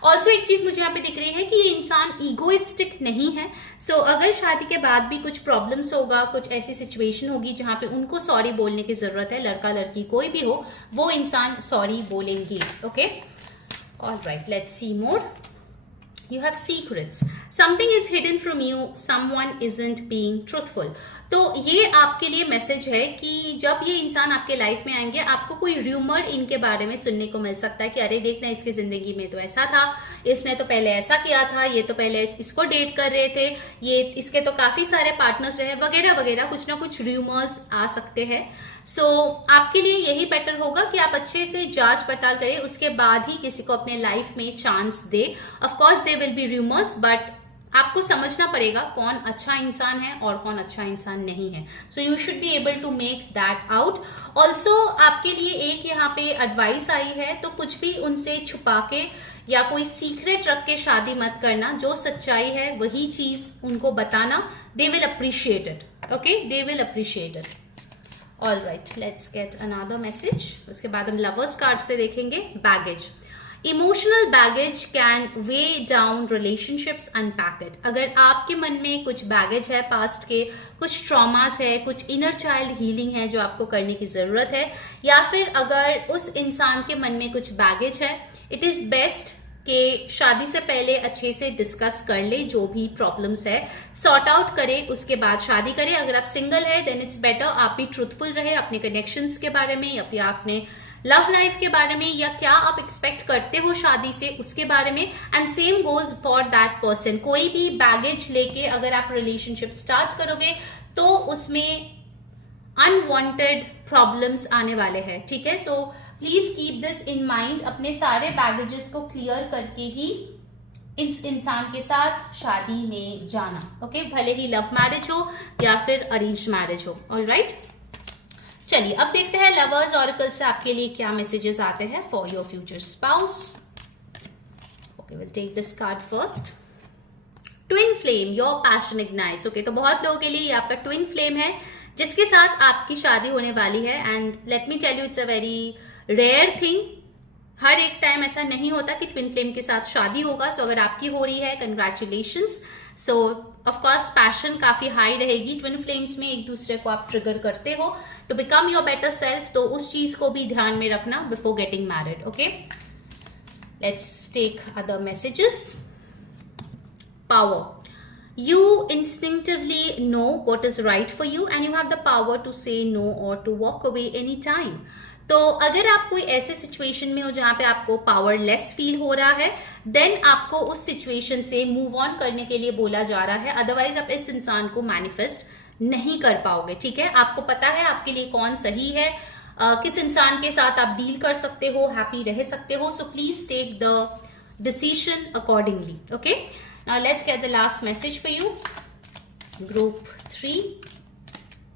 ऑल्सो एक चीज मुझे यहाँ पे दिख रही है कि ये इंसान ईगोइस्टिक नहीं है। सो अगर शादी के बाद भी कुछ प्रॉब्लम्स होगा, कुछ ऐसी सिचुएशन होगी जहाँ पे उनको सॉरी बोलने की जरूरत है, लड़का लड़की कोई भी हो, वो इंसान सॉरी बोलेंगे। Okay, alright, let's C more. You have secrets. Something is hidden from you. Someone isn't being truthful. तो ये आपके लिए मैसेज है कि जब ये इंसान आपके लाइफ में आएंगे, आपको कोई र्यूमर इनके बारे में सुनने को मिल सकता है कि अरे देखना, इसकी जिंदगी में तो ऐसा था, इसने तो पहले ऐसा किया था, ये तो पहले इसको डेट कर रहे थे, ये इसके तो काफी सारे पार्टनर्स रहे, वगैरह वगैरह, कुछ ना कुछ र्यूमर्स आ सकते हैं। सो आपके लिए यही बेटर होगा कि आप अच्छे से जांच पड़ताल करें, उसके बाद ही किसी को अपने लाइफ में chance they. Of course they will be rumours, but आपको समझना पड़ेगा कौन अच्छा इंसान है और कौन अच्छा इंसान नहीं है। So you should be able to make that out. Also आपके लिए एक यहाँ पे एडवाइस आई है, तो कुछ भी उनसे छुपा के या कोई सीक्रेट रख के शादी मत करना। जो सच्चाई है वही चीज उनको बताना। They will appreciate it. Okay, they will appreciate it. All right, let's get another message. उसके बाद हम लवर्स कार्ड से देखेंगे baggage. Emotional baggage can way down relationships, unpack it. अगर आपके मन में कुछ बैगेज है, पास्ट के कुछ ट्रॉमास है, कुछ इनर चाइल्ड हीलिंग है जो आपको करने की जरूरत है, या फिर अगर उस इंसान के मन में कुछ बैगेज है, इट इज बेस्ट कि शादी से पहले अच्छे से डिस्कस कर ले, जो भी प्रॉब्लम्स है सॉर्ट आउट करे, उसके बाद शादी करे। अगर आप सिंगल है देन इट्स बेटर आप भी ट्रूथफुल रहे अपने कनेक्शंस के बारे में, या फिर आपने लव लाइफ के बारे में, या क्या आप एक्सपेक्ट करते हो शादी से उसके बारे में। And same goes for that person. कोई भी बैगेज लेके अगर आप रिलेशनशिप स्टार्ट करोगे तो उसमें अनवांटेड प्रॉब्लम्स आने वाले हैं, ठीक है। So please keep this in mind. अपने सारे बैगेजेस को क्लियर करके ही इस इंसान के साथ शादी में जाना। ओके, भले ही लव मैरिज हो या फिर अरेंज मैरिज हो। ऑलराइट, चलिए अब देखते हैं लवर्स ऑरेकल से आपके लिए क्या मैसेजेस आते हैं for your future spouse. Okay, will take this card first. Twin flame, your passion ignites. Okay, तो बहुत लोगों के लिए ये आपका ट्विन फ्लेम है जिसके साथ आपकी शादी होने वाली है। And let me tell you, it's a very rare thing. हर एक टाइम ऐसा नहीं होता कि ट्विन फ्लेम के साथ शादी होगा। सो अगर आपकी हो रही है, congratulations. So of course passion काफी हाई रहेगी ट्विन फ्लेम्स में, एक दूसरे को आप ट्रिगर करते हो to become your better self. तो उस चीज को भी ध्यान में रखना before getting married. Okay, let's take other messages. Power, you instinctively know what is right for you and you have the power to say no or to walk away anytime. तो अगर आप कोई ऐसे सिचुएशन में हो जहां पे आपको पावरलेस फील हो रहा है, देन आपको उस सिचुएशन से मूव ऑन करने के लिए बोला जा रहा है। अदरवाइज आप इस इंसान को मैनिफेस्ट नहीं कर पाओगे, ठीक है। आपको पता है आपके लिए कौन सही है, किस इंसान के साथ आप डील कर सकते हो, हैप्पी रह सकते हो। So please take the decision accordingly. Okay, now let's get the last message for you, group 3.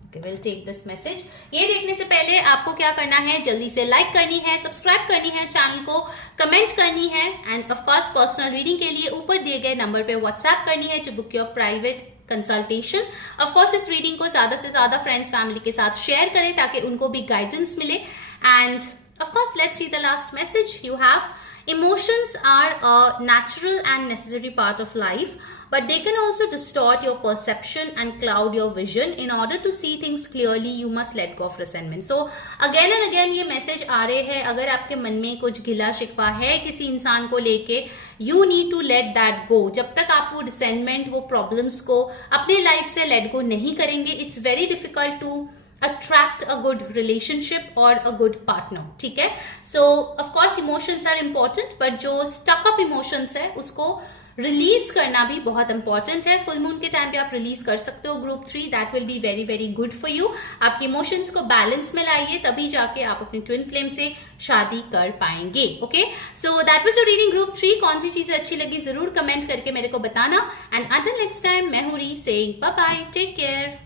Okay, we'll take this message. ये देखने से पहले आपको क्या करना है, जल्दी से लाइक करनी है, सब्सक्राइब करनी है चैनल को, कमेंट करनी है end of course personal reading के लिए ऊपर दिए गए नंबर पे व्हाट्सएप करनी है to book your private consultation. Of course इस रीडिंग को ज्यादा से ज्यादा फ्रेंड्स फैमिली के साथ शेयर करें ताकि उनको भी गाइडेंस मिले। End of course let's see the last message you have. Emotions are a natural and necessary part of life, but they can also distort your perception and cloud your vision. In order to see things clearly, you must let go of resentment. So again and again ये message आ रहे हैं, अगर आपके मन में कुछ गिला शिकवा है किसी इंसान को लेके, you need to let that go. जब तक आप वो resentment, वो problems को अपने लाइफ से let go नहीं करेंगे, it's very difficult to attract a good relationship or a good partner. ठीक है? So of course emotions are important, but जो stuck up emotions है उसको रिलीज करना भी बहुत इंपॉर्टेंट है. फुल मून के टाइम पे आप रिलीज कर सकते हो group 3. That will be very very good for you. आपके इमोशंस को बैलेंस में लाइए, तभी जाके आप अपनी ट्विन फ्लेम से शादी कर पाएंगे. Okay, so that was your reading group 3. कौन सी चीजें अच्छी लगी जरूर कमेंट करके मेरे को बताना. एंड अंटिल नेक्स्ट टाइम, मैं हूं री saying bye bye, take care.